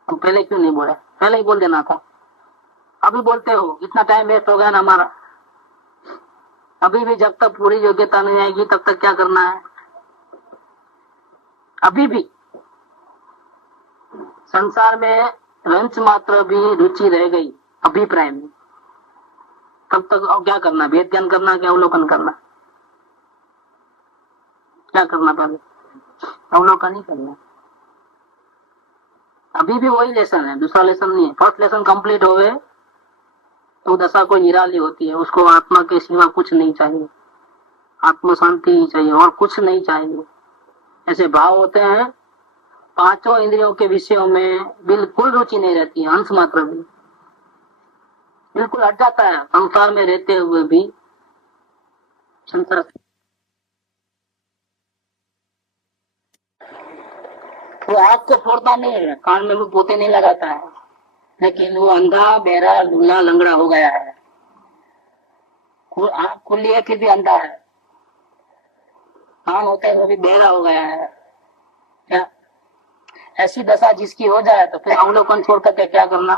अब पहले क्यों नहीं बोले? पहले ही बोल देना था। अभी बोलते हो, इतना टाइम वेस्ट हो गया ना हमारा। अभी भी जब तक पूरी योग्यता नहीं आएगी तब तक क्या करना है? अभी भी संसार में रंच मात्र भी रुचि रह गई अभिप्राय में, तब तक अब क्या करना? वेद ज्ञान करना, क्या अवलोकन करना? क्या करना? पहले अवलोकन ही करना। अभी भी वही लेसन है, दूसरा लेसन नहीं है। फर्स्ट लेसन कंप्लीट हो गए तो दशा कोई निराली होती है, उसको आत्मा के सिवा कुछ नहीं चाहिए, आत्म शांति ही चाहिए और कुछ नहीं चाहिए। ऐसे भाव होते हैं, पांचों इंद्रियों के विषयों में बिल्कुल रुचि नहीं रहती है, अंश मात्र भी बिल्कुल हट जाता है। संसार में रहते हुए भी संसार वो आग को फोड़ता नहीं है, कान में भी पोते नहीं लगाता है, लेकिन वो अंधा, बहरा, लूला, लंगड़ा हो गया है। आँख खुली है फिर भी अंधा है, कान होता है वो भी बहरा हो गया है। क्या ऐसी दशा जिसकी हो जाए तो फिर अवलोकन छोड़ करके क्या करना?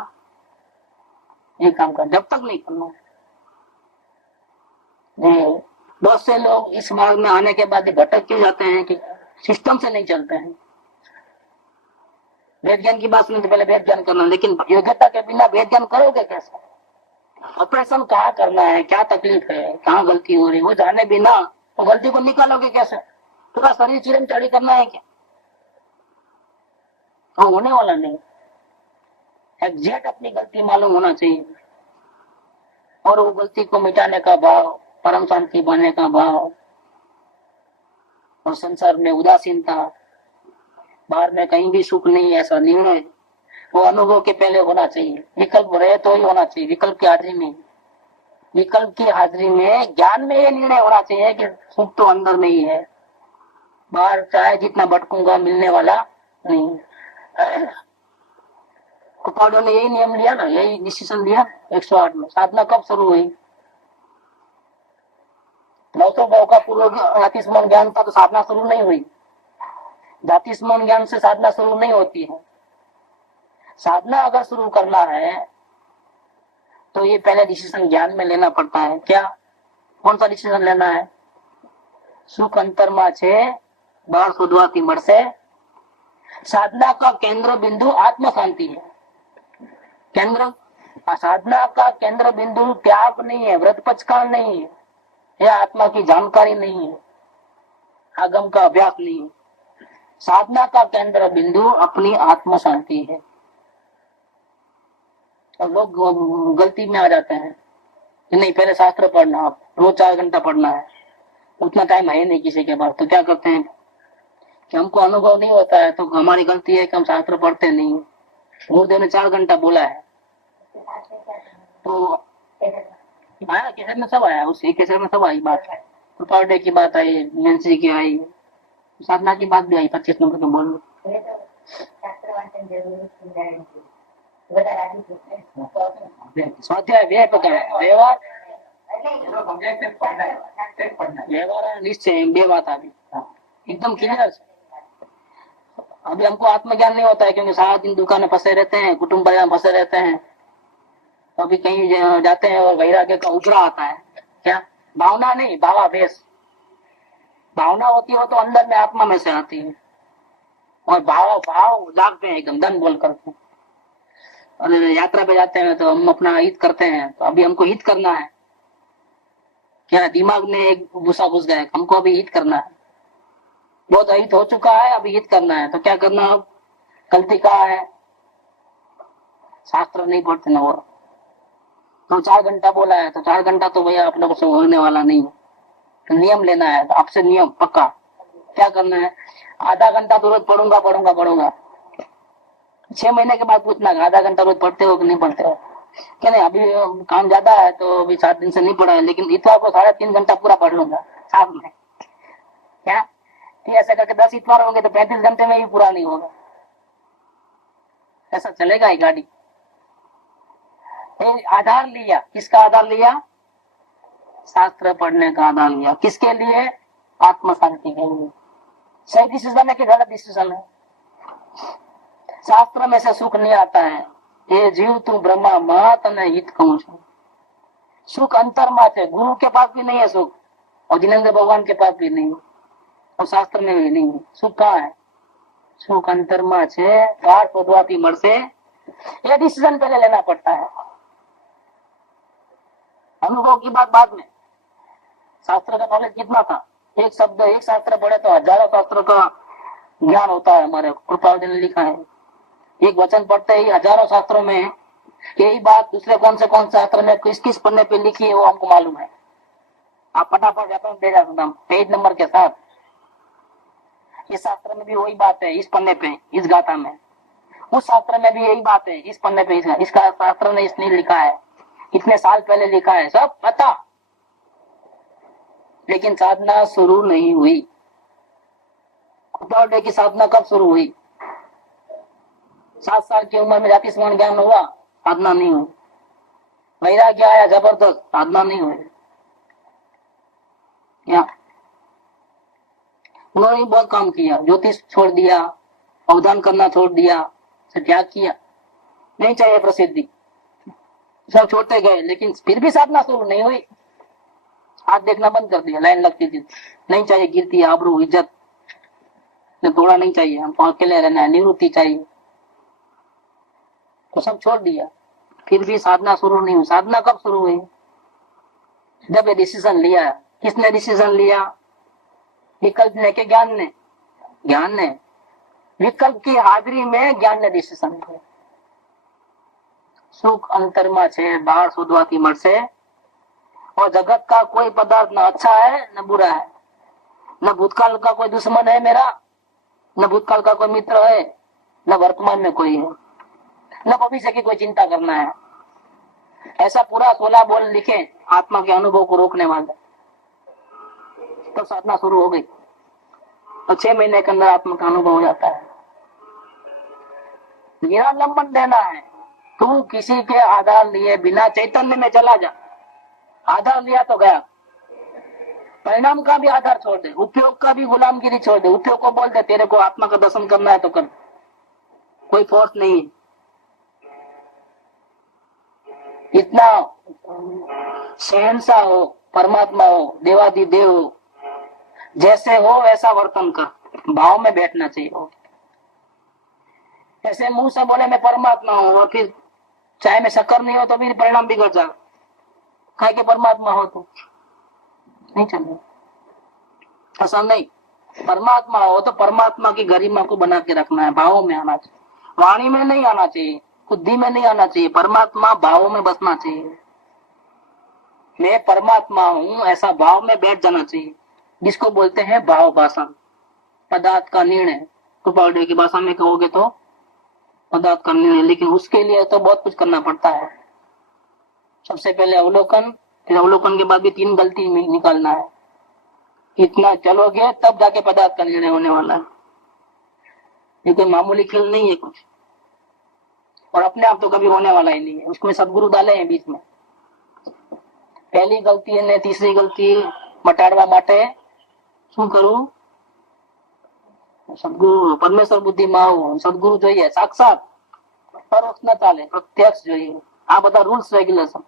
ये काम कर, जब तक नहीं करना। बहुत से लोग इस मार्ग में आने के बाद भटक क्यों जाते हैं कि सिस्टम से नहीं चलते हैं। वेद ज्ञान की बात सुनने से पहले वेद ज्ञान करना, लेकिन योग्यता के बिना वेद ज्ञान करोगे कैसे? ऑपरेशन कहाँ करना है, क्या तकलीफ है, कहाँ गलती हो रही है, वो जाने बिना तो गलती को निकालोगे कैसे? पूरा शरीर चिरम चढ़ी करना है क्या? हाँ, होने वाला नहीं। एग्जैक्ट अपनी गलती मालूम होना चाहिए और वो गलती को मिटाने का भाव, परम शांति बनने का भाव और संसार में उदासीनता, बाहर में कहीं भी सुख नहीं है ऐसा निर्णय, वो अनुभव के पहले होना चाहिए। विकल्प रहे तो ही होना चाहिए, विकल्प की हाजिरी में, विकल्प की हाजिरी में ज्ञान में ये निर्णय होना चाहिए कि सुख तो अंदर में ही है, बाहर चाहे जितना भटकूंगा मिलने वाला नहीं। कुपाड़ों ने यही नियम लिया ना, यही डिसीजन लिया 108 में। साधना कब शुरू हुई? 900 भाव का पूर्व जाति स्मरण ज्ञान था तो साधना शुरू नहीं हुई। जाति स्मरण ज्ञान से साधना शुरू नहीं होती है। साधना अगर शुरू करना है तो ये पहले डिसीजन ज्ञान में लेना पड़ता है। क्या, कौन सा डिसीजन लेना है? सुख अंतरमा छे बाहर शोधवाती मरसे। साधना का केंद्र बिंदु आत्म शांति है। केंद्र, साधना का केंद्र बिंदु त्याग नहीं है, व्रत पचकाल नहीं है, यह आत्मा की जानकारी नहीं है, आगम का अभ्यास नहीं है। साधना का केंद्र बिंदु अपनी आत्म शांति है। और लोग गलती में आ जाते हैं कि नहीं पहले शास्त्र पढ़ना, आप रोज 4 घंटा पढ़ना है, उतना टाइम है नहीं किसी के पास। तो क्या करते हैं कि हमको अनुभव नहीं होता है तो हमारी गलती है कि हम शास्त्र पढ़ते नहीं। गुरुदेव ने 4 घंटा बोला है तो आया कैसे में सब आया, उसी कैसे में सब आई बात है। डे की बात आई, एनसी की आई, साधना की बात भी आई। 25 नंबर तो बोल स्वाध्याय व्यवहार निश्चय बे बात अभी एकदम क्लियर। अभी हमको आत्मज्ञान नहीं होता है क्योंकि सारा दिन दुकान फंसे रहते हैं, कुटुंब परिवार फंसे रहते हैं। अभी कहीं जाते हैं और वैराग्य का उभरा आता है। क्या भावना नहीं, भावावेश। भावना होती हो तो अंदर में आत्मा में से आती है और भाव जागते हैं एकदम दन बोल करके। और यात्रा पे जाते हैं तो हम अपना हित करते हैं, तो अभी हमको हित करना है। क्या दिमाग में एक गुस्सा घुस गया, हमको अभी हित करना है, बहुत अहित हो चुका है, अभी हित करना है। तो क्या करना? अब गलती कहाँ है? शास्त्र नहीं पढ़ते ना वो। तो 4 घंटा बोला है तो 4 घंटा तो भैया आप लोगों से होने वाला नहीं है। तो नियम लेना है, तो आपसे नियम पक्का। क्या करना है? आधा घंटा तो रोज पढ़ूंगा। 6 महीने के बाद पूछना आधा घंटा रोज पढ़ते हो कि नहीं पढ़ते हो? क्या नहीं, अभी काम ज्यादा है तो अभी 7 दिन से नहीं पढ़ा है, लेकिन इतवार को 3.5 घंटा पूरा पढ़ लूंगा साथ में। क्या ऐसा करके 10 इतवार होंगे तो 35 घंटे में ही पूरा नहीं होगा। ऐसा चलेगा ही गाड़ी? आधार लिया, किसका आधार लिया? शास्त्र पढ़ने का आधार लिया। किसके लिए? आत्म शांति के लिए। सही डिसीजन है कि गलत डिसीजन है? शास्त्र में से सुख नहीं आता है। ये जीव तू ब्रह्मा महत ने हित कहूं छू। सुख अंतरमा से, गुरु के पास भी नहीं है सुख, और जिनेंद्र भगवान के पास भी नहीं, और शास्त्र में भी नहीं। सुख कहाँ है? सुख अंतरमा से बाहर शोधवाती मर से। ये डिसीजन पहले लेना पड़ता है। अनुभव की बात बाद में। शास्त्र का नॉलेज कितना था? एक शब्द, एक शास्त्र पढ़े तो हजारों शास्त्रों का ज्ञान होता है। हमारे कृपाल ने लिखा है, एक वचन पढ़ते ही हजारों शास्त्रों में यही बात दूसरे कौन से शास्त्र में किस पन्ने पे लिखी है वो हमको मालूम है। आप फटाफट रेफरेंस दे जाते पेज नंबर के साथ। इस शास्त्र में भी वही बात है, इस पन्ने पे, इस गाथा में। उस शास्त्र में भी यही बात है, इस पन्ने पे, इसका शास्त्र ने इसने लिखा है, इतने साल पहले लिखा है, सब पता। लेकिन साधना शुरू नहीं हुई। डे की साधना कब शुरू हुई? 7 साल की उम्र में जाति स्मरण ज्ञान हुआ, साधना नहीं हुई। वैराग्य आया जबरदस्त, साधना नहीं हुई। क्या उन्होंने बहुत काम किया, ज्योतिष छोड़ दिया, अवदान करना छोड़ दिया, त्याग किया, नहीं चाहिए प्रसिद्धि, सब छोड़ते गए, लेकिन फिर भी साधना शुरू नहीं हुई। हाथ देखना बंद कर दिया, लाइन लगती थी, नहीं चाहिए, गिरती है आबरू इज्जत, थोड़ा नहीं चाहिए, हमको अकेले रहना है, निवृत्ति चाहिए, तो सब छोड़ दिया। फिर भी साधना शुरू नहीं हुई। साधना कब शुरू हुई? जब ये डिसीजन लिया। किसने डिसीजन लिया? विकल्प लेके ज्ञान ने, ज्ञान ने विकल्प की हाजिरी में ज्ञान ने डिसीजन लिया। सुख अंतरमा छे, बहार शोधवाथी मळशे, और जगत का कोई पदार्थ न अच्छा है न बुरा है, न भूतकाल का कोई दुश्मन है मेरा, न भूतकाल का कोई मित्र है, न वर्तमान में कोई है, न भविष्य की कोई चिंता करना है। ऐसा पूरा 16 बोल लिखे आत्मा के अनुभव को रोकने वाले। तो साधना शुरू हो गई, तो 6 महीने के अंदर आत्मा का अनुभव हो जाता है। निरालंबन देना है। तू किसी के आधार लिए बिना चैतन्य में चला जा। आधार लिया तो गया, परिणाम का भी आधार छोड़ दे, उपयोग का भी गुलामगिरी छोड़ दे। उपयोग को बोल दे तेरे को आत्मा का दर्शन करना है तो कर, कोई फोर्स नहीं है। इतना शहंशाह हो, परमात्मा हो, देवाधिदेव हो, जैसे हो वैसा वर्तन कर, भाव में बैठना चाहिए। ऐसे मुंह से बोले मैं परमात्मा हूँ और फिर चाय में शक्कर नहीं हो तो फिर परिणाम बिगड़ जाए। कहे के परमात्मा हो तो नहीं चलेगा, ऐसा नहीं। परमात्मा हो तो परमात्मा की गरिमा को बना के रखना है, भावों में आना चाहिए, वाणी में नहीं आना चाहिए, बुद्धि में नहीं आना चाहिए, परमात्मा भावों में बसना चाहिए। मैं परमात्मा हूँ ऐसा भाव में बैठ जाना चाहिए, जिसको बोलते हैं भाव भाषण, पदार्थ का निर्णय। कृपालुदेव की भाषा में कहोगे तो पदार्थ का निर्णय, लेकिन उसके लिए तो बहुत कुछ करना पड़ता है। सबसे पहले अवलोकन, फिर अवलोकन के बाद भी 3 गलती निकालना है। इतना चलोगे तब जाके पदार्थ का निर्णय होने वाला है। ये कोई मामूली खेल नहीं है कुछ, और अपने आप तो कभी होने वाला ही नहीं है। उसमें सदगुरु डाले हैं बीच में। पहली गलती ने तीसरी गलती मटाड़वा माटे શું કરું? સદગુરુ પરમેશ્વર બુદ્ધિ માં આવું, સદગુરુ જોઈએ, સાક્ષાત પરોક્ષ ન ચાલે, પ્રત્યક્ષ જોઈએ। આ બધા रूल्स रेगुलेशन,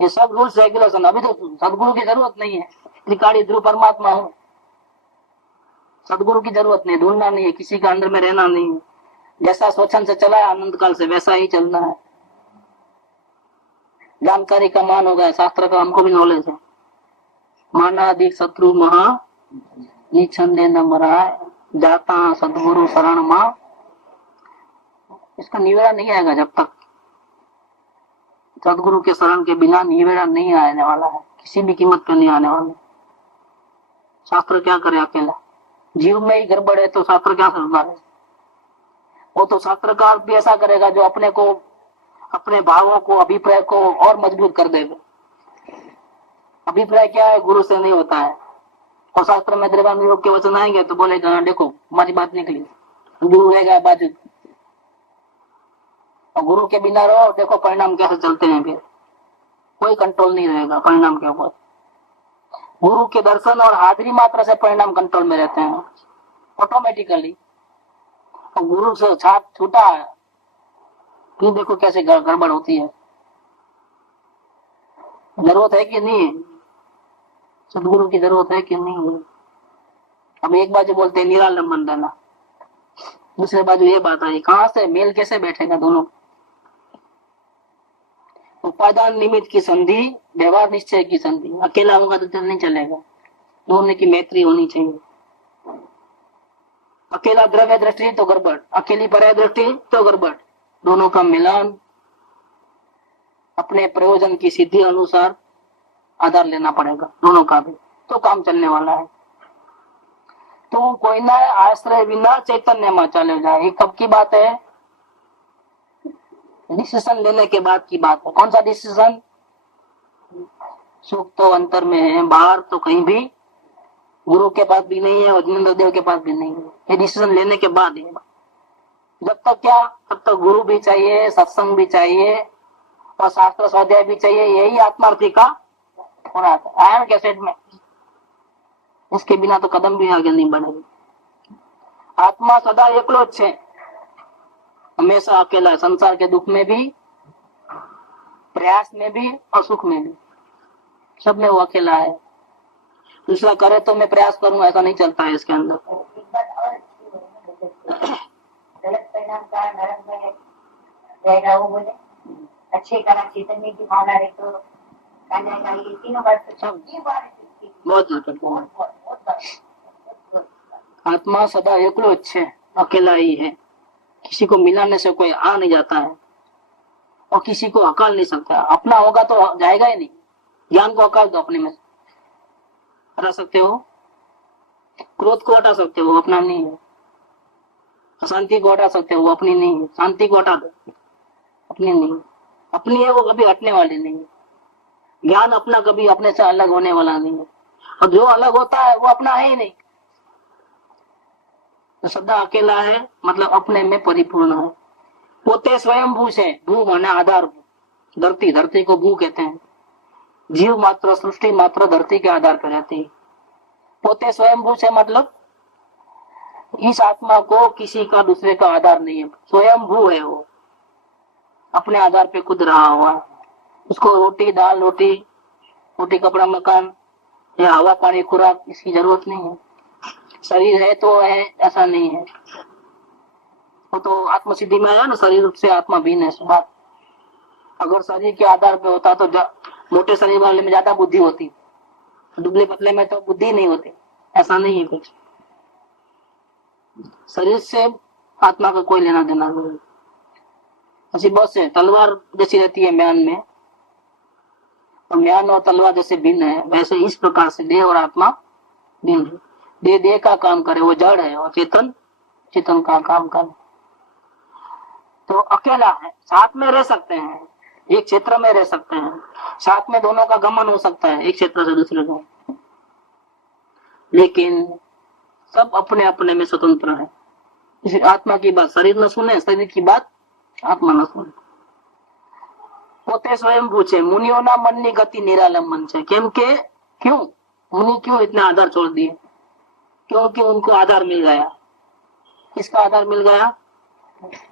ये सब रूल्स रेगुलेशन। अभी तो सदगुरु की जरूरत नहीं है, त्रिकाली ध्रुव परमात्मा हूँ, सदगुरु की जरूरत नहीं, ढूंढना नहीं है, किसी का अंदर में रहना नहीं है। जैसा स्वच्छंद से चला आनंद काल से वैसा ही चलना है। जानकारी का मान हो गया, शास्त्र का हमको भी नॉलेज है। मानाधिक शत्रु महा निछंदे न मराय, जाता सदगुरु शरण मां। इसका निवेड़ा नहीं आएगा जब तक सदगुरु के शरण के बिना निवेड़ा नहीं आने वाला है, किसी भी कीमत पर नहीं आने वाला। शास्त्र क्या करे अकेला? जीव में ही गड़बड़ है तो शास्त्र क्या सुधारे? वो तो शास्त्रकार भी ऐसा करेगा जो अपने को, अपने भावों को, अभिप्राय को और मजबूत कर देगा। अभिप्राय क्या है? गुरु से नहीं होता है। और शास्त्र में द्रव्यान योग के वचन आएंगे तो बोलेगा देखो हमारी बात निकली, गुरु रहेगा बाजू, और गुरु के बिना रहो, देखो परिणाम कैसे चलते हैं। फिर कोई कंट्रोल नहीं रहेगा परिणाम के ऊपर। गुरु के दर्शन और हाजिरी मात्र से परिणाम कंट्रोल में रहते हैं ऑटोमेटिकली। और गुरु से छाप छूटा है फिर देखो कैसे गड़बड़ होती है। जरूरत है कि नहीं है? सदगुरु की जरूरत है कि नहीं है? अब एक बाजू बोलते हैं निरालंबन देना, दूसरे बाजू ये बात आई, कहां से मेल कैसे बैठेगा दोनों? उपादान निमित्त की संधि, व्यवहार निश्चय की संधि। अकेला होगा तो नहीं चलेगा, दोनों की मैत्री होनी चाहिए। अकेला द्रव्य दृष्टि तो गड़बड़, अकेली पर्याय दृष्टि तो गड़बड़। दोनों का मिलान अपने प्रयोजन की सिद्धि अनुसार आधार लेना पड़ेगा, दोनों का भी, तो काम चलने वाला है। तो कोई ना आश्रय बिना चैतन्य में चले जाए। ये कब की बात है? डिसीजन लेने के बाद की बात है। कौन सा डिसीजन? सुख तो अंतर में है, बाहर तो कहीं भी गुरु के पास भी नहीं है और जिनेंद्र देव के पास भी नहीं है। ये डिसीजन लेने के बाद है। जब तक क्या, तब तक गुरु भी चाहिए, सत्संग भी चाहिए और शास्त्र स्वाध्याय भी चाहिए। यही आत्मार्थी का होना है आयन कैसेट में। इसके बिना तो कदम भी आगे नहीं बढ़ेगी। आत्मा सदा एकलो ज छे, हमेशा अकेला, संसार के दुख में भी, प्रयास में भी और सुख में भी। सब में वो अकेला है। दूसरा करे तो मैं प्रयास करूं, ऐसा नहीं चलता है इसके अंदर। एक बात और गलत परिणाम का नरक में रहेगा, वो बोले अच्छे का चैतन्य की भावना रहे तो जाएगा। ये तीनों बात सब ये बात बहुत आत्मा सदा एकलो है, अकेला ही है। किसी को मिलाने से कोई आ नहीं जाता है और किसी को हकाल नहीं सकता। अपना होगा तो जाएगा ही नहीं। ज्ञान को हकाल दो, अपने में हटा सकते हो, क्रोध को हटा सकते हो, अपना नहीं है। अशांति को हटा सकते हो, अपनी नहीं है। शांति को हटा दो, अपनी नहीं। अपनी है वो कभी हटने वाली नहीं है। ज्ञान अपना कभी अपने से अलग होने वाला नहीं है, और जो अलग होता है वो अपना है ही नहीं। तो सदा अकेला है, मतलब अपने में परिपूर्ण है। पोते स्वयं भू से, भू माने आधार, धरती, धरती को भू कहते हैं। जीव मात्र, सृष्टि मात्र धरती के आधार पर रहती है। पोते स्वयं भू से मतलब इस आत्मा को किसी का दूसरे का आधार नहीं है। स्वयं भू है वो, अपने आधार पे खुद रहा हुआ है। उसको रोटी दाल, रोटी कपड़ा मकान या हवा पानी खुराक इसकी जरूरत नहीं है। शरीर है तो है, ऐसा नहीं है। वो तो आत्मसिद्धि में आया ना, शरीर से आत्मा भिन्न है बात। अगर शरीर के आधार पे होता तो मोटे शरीर वाले में ज्यादा बुद्धि होती, दुबले पतले में तो बुद्धि नहीं होती। ऐसा नहीं है कुछ। शरीर से आत्मा का कोई लेना देना नहीं। ऐसी बहुत से तलवार जैसी रहती है म्यान में, और म्यान और तलवार जैसे भिन्न है, वैसे इस प्रकार से देह और आत्मा भिन्न है। देह देह का काम करे, वो जड़ है, और चेतन चेतन का काम करे। तो अकेला है, साथ में रह सकते हैं, एक क्षेत्र में रह सकते हैं, साथ में दोनों का गमन हो सकता है एक क्षेत्र से दूसरे को, लेकिन सब अपने अपने में स्वतंत्र है। इस आत्मा की बात शरीर न सुने, शरीर की बात आत्मा न सुने। पोते स्वयं पूछे मुनियों ना मन की गति निरालम मन से। केम के क्यों मुनि क्यों इतने आधार छोड़ दिए? क्योंकि उनको आधार मिल गया। किसका आधार मिल गया?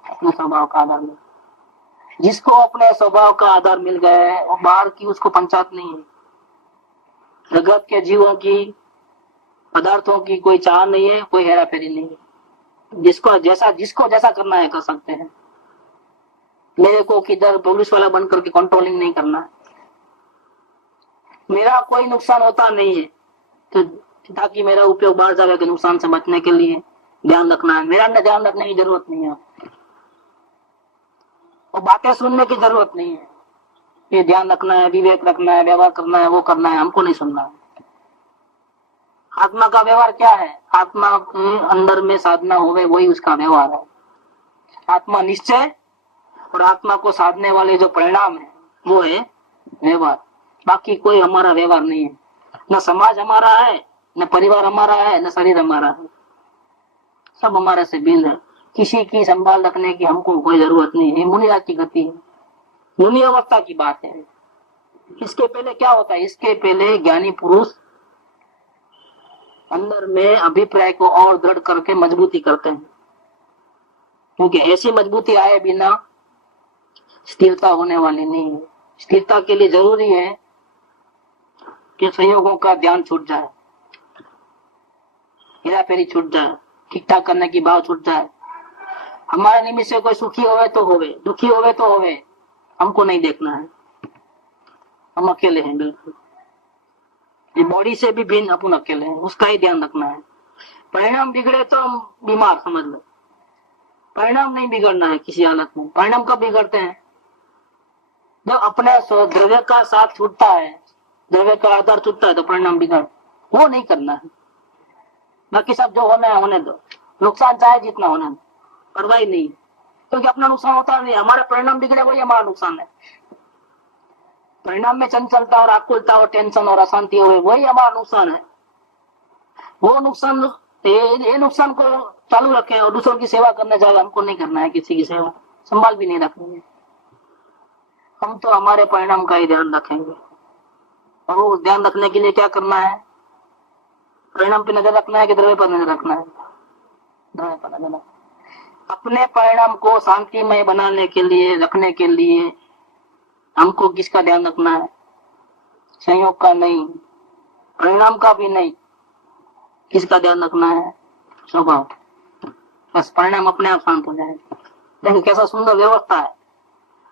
अपने स्वभाव का आधार मिल गया। जिसको अपने स्वभाव का आधार मिल गया है, और बाहर की उसको पंचायत नहीं है। जगत के जीवों की, पदार्थों की कोई चाह नहीं है, कोई हेरा फेरी नहीं है। जिसको जैसा करना है कर सकते हैं। मेरे को किधर पुलिस वाला बन करके कंट्रोलिंग नहीं करना है। मेरा कोई नुकसान होता नहीं है, तो ताकि मेरा उपयोग बाहर जावे के नुकसान से बचने के लिए ध्यान रखना है। मेरा ध्यान रखने की जरूरत नहीं है, और बातें सुनने की जरूरत नहीं है। ये ध्यान रखना है, विवेक रखना है, व्यवहार करना है, वो करना है, हमको नहीं सुनना है। आत्मा का व्यवहार क्या है? आत्मा के अंदर में साधना होवे, वही उसका व्यवहार है। आत्मा निश्चय और आत्मा को साधने वाले जो परिणाम है, वो है व्यवहार। बाकी कोई हमारा व्यवहार नहीं है। न समाज हमारा है, न परिवार हमारा है, न शरीर हमारा है। सब हमारे से भिन्न है। किसी की संभाल रखने की हमको कोई जरूरत नहीं है। मुनिया की गति है, मुनि अवस्था की बात है। इसके पहले क्या होता है? इसके पहले ज्ञानी पुरुष अंदर में अभिप्राय को और दृढ़ करके मजबूती करते हैं, क्योंकि ऐसी मजबूती आए बिना स्थिरता होने वाली नहीं है। स्थिरता के लिए जरूरी है कि संयोगों का ध्यान छूट जाए, हेरा फेरी छूट जाए, ठीक ठाक करने की भाव छूट जाए। हमारे निमित्त से कोई सुखी होवे तो होवे, दुखी होवे तो होवे, हमको नहीं देखना है। हम अकेले हैं बिल्कुल। ये बॉडी से भी भिन्न अपन अकेले हैं, उसका ही ध्यान रखना है। परिणाम बिगड़े तो हम बीमार समझ लो। परिणाम नहीं बिगड़ना है किसी हालत में। परिणाम कब बिगड़ते हैं? जब अपने द्रव्य का साथ छूटता है, द्रव्य का आधार छूटता है, तो परिणाम बिगड़। वो नहीं करना है। बाकी सब जो होना है होने दो, नुकसान चाहे जितना होना दो, परवाह नहीं, क्योंकि अपना नुकसान होता नहीं। हमारा परिणाम बिगड़े वही हमारा नुकसान है। परिणाम में चंचलता और आकुलता और टेंशन और अशांति हुए, वही हमारा नुकसान है। वो नुकसान, ये नुकसान को चालू रखें और दूसरों की सेवा करने जाए, हमको नहीं करना है। किसी की सेवा संभाल भी नहीं रखनी है। हम तो हमारे परिणाम का ही ध्यान रखेंगे। और वो ध्यान रखने के लिए क्या करना है? परिणाम पे नजर रखना है कि द्रव्य पर नजर रखना है? द्रव्य पर नजर रखना। अपने परिणाम को शांतिमय बनाने के लिए, रखने के लिए हमको किसका ध्यान रखना है? संयोग का नहीं, परिणाम का भी नहीं। किसका ध्यान रखना है? स्वभाव। बस परिणाम अपने आप शांत हो जाएगा। देखो कैसा सुंदर व्यवस्था है,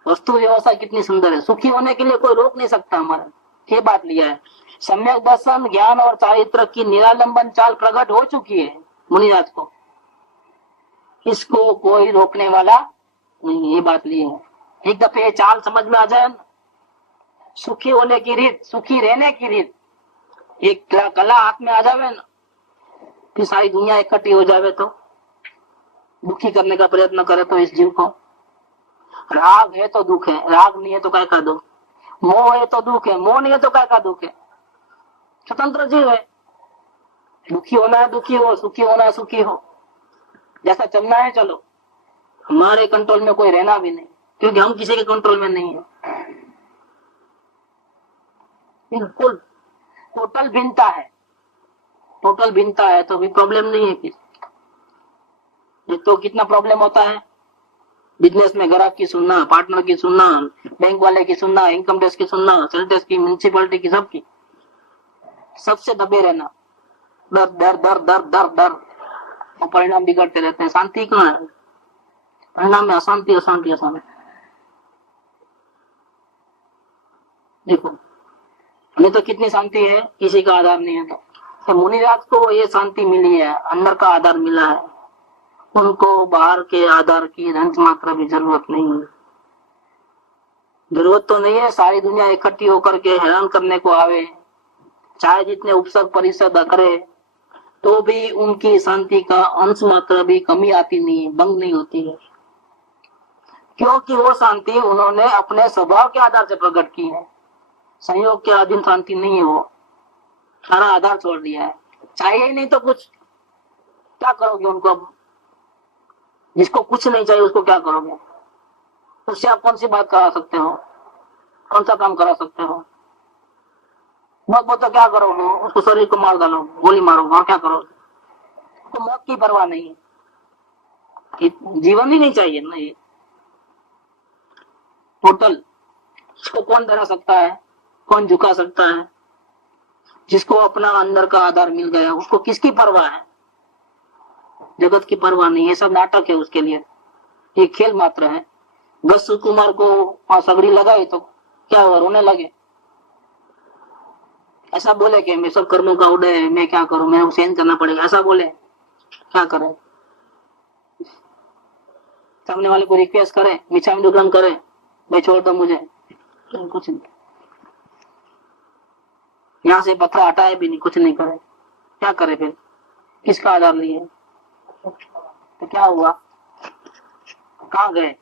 वस्तु व्यवस्था कितनी सुंदर है। सुखी होने के लिए कोई रोक नहीं सकता हमारा, ये बात लिया है। सम्यक दर्शन, ज्ञान और चारित्र की निरालंबन चाल प्रकट हो चुकी है मुनिराज को, इसको कोई रोकने वाला नहीं, ये बात ली है। एक दफे ये चाल समझ में आ जाए ना, सुखी होने की रीत, सुखी रहने की रीत, एक कला हाथ में आ जावे ना, कि सारी दुनिया इकट्ठी हो जावे तो दुखी करने का प्रयत्न करे तो इस जीव को। राग है तो दुख है, राग नहीं है तो काय का दुख, मोह है तो दुख है, मोह नहीं है तो काय का दुख है। स्वतंत्र जीव है, दुखी होना है दुखी हो, सुखी होना है सुखी हो, जैसा चलना है चलो। हमारे कंट्रोल में कोई रहना भी नहीं, क्योंकि हम किसी के कंट्रोल में नहीं है। बिल्कुल टोटल भिन्नता है, टोटल भिन्नता है तो भी प्रॉब्लम नहीं है किसी। तो कितना प्रॉब्लम होता है बिजनेस में, ग्राहक की सुनना, पार्टनर की सुनना, बैंक वाले की सुनना, इनकम टैक्स की सुनना, सेल टैक्स की, म्यूनिसिपैलिटी की, सबकी, सबसे दबे रहना, डर डर डर डर डर डर, और परिणाम बिगड़ते रहते हैं। शांति कहाँ है? परिणाम में अशांति अशांति अशांति। देखो नहीं तो कितनी शांति है, किसी का आधार नहीं है। तो मुनिराज को ये शांति मिली है, अंदर का आधार मिला है, उनको बाहर के आधार की रंच मात्रा भी जरूरत नहीं है। जरूरत तो नहीं है, सारी दुनिया इकट्ठी होकर के हैरान करने को आवे, चाहे जितने उपसर्ग परिषद करे, तो भी उनकी शांति का अंश मात्रा भी कमी आती नहीं है, भंग नहीं होती है, क्योंकि वो शांति उन्होंने अपने स्वभाव के आधार से प्रकट की है। संयोग के अधीन शांति नहीं है, वो सारा आधार छोड़ दिया है। चाहिए ही नहीं तो कुछ, क्या करोगे उनको? अब जिसको कुछ नहीं चाहिए उसको क्या करोगे? उससे आप कौन सी बात करा सकते हो, कौन सा काम करा सकते हो? बहुत तो क्या करोगे? उसको शरीर को मार डालो, गोली मारो, और क्या करोगे? तो मौत की परवाह नहीं है, जीवन ही नहीं चाहिए ना ये टोटल। इसको कौन डरा सकता है, कौन झुका सकता है? जिसको अपना अंदर का आधार मिल गया उसको किसकी परवाह है? जगत की परवाह नहीं, ये सब नाटक है उसके लिए, ये खेल मात्र है। बस कुमार को सगड़ी लगाई तो क्या हुआ, रोने लगे, ऐसा बोले कि मैं सब कर्मों का उदय है, मैं क्या करूं, मैं सहन करना पड़ेगा, ऐसा बोले, क्या करे? सामने वाले को रिक्वेस्ट करे, मिच्छा दुकान करे, भाई छोड़ दो मुझे, कुछ नहीं, यहाँ से पत्थर हटाए भी नहीं, कुछ नहीं करे, क्या करे फिर? किसका आधार लिए? तो क्या हुआ, कहाँ गए?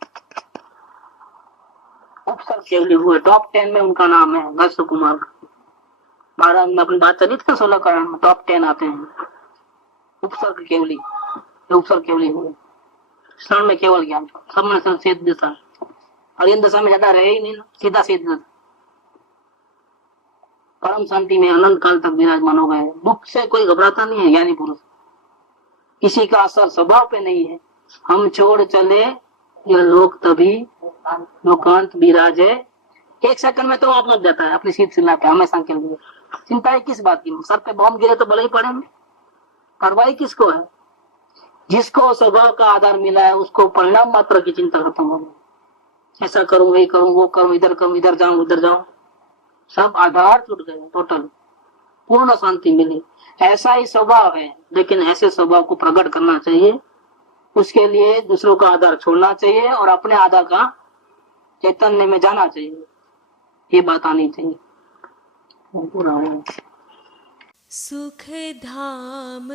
उपसर्ग केवली हुए, टॉप 10 में उनका नाम है दस कुमार। 12 में अपनी बात चली थी, 16 कारण में टॉप 10 आते हैं। उपसर्ग केवली, उपसर्ग केवली हुए, क्षण में केवल ज्ञान, सब में सीध दिशा, और इन दशा में ज्यादा रहे ही नहीं ना, सीधा सीधा परम शांति में अनंत काल तक विराजमान हो गए। दुख से कोई घबराता नहीं है ज्ञानी पुरुष, किसी का असर स्वभाव पे नहीं है। हम छोड़ चले यह लोक तभी लोकांत विराजे, एक सेकंड में तो आप लग जाता है अपनी सीट सिलाते, हमेशा के लिए। चिंता है किस बात की? सर पे बॉम्ब गिरे तो भले ही पड़ेंगे, कार्रवाई किसको है? जिसको स्वभाव का आधार मिला है उसको परिणाम मात्र की चिंता खत्म हो गई। ऐसा करूं, वही करूं, वो करूं, इधर करूं, इधर जाऊं, उधर जाऊं, सब आधार छूट गए, टोटल पूर्ण शांति मिली। ऐसा ही स्वभाव है, लेकिन ऐसे स्वभाव को प्रकट करना चाहिए, उसके लिए दूसरों का आधार छोड़ना चाहिए और अपने आधार का चैतन्य में जाना चाहिए, ये बात आनी चाहिए। पूरा हो। सुख धाम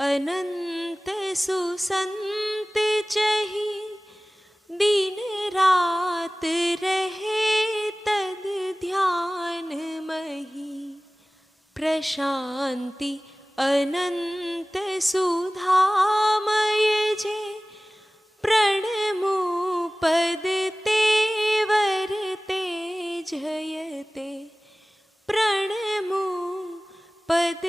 अनंत सुसंत चही, दिन रात रहे तद ध्यान मही, प्रशांति अनंत सुधामय जे, प्रणमो पद तेवर ते जयते, प्रणमो पद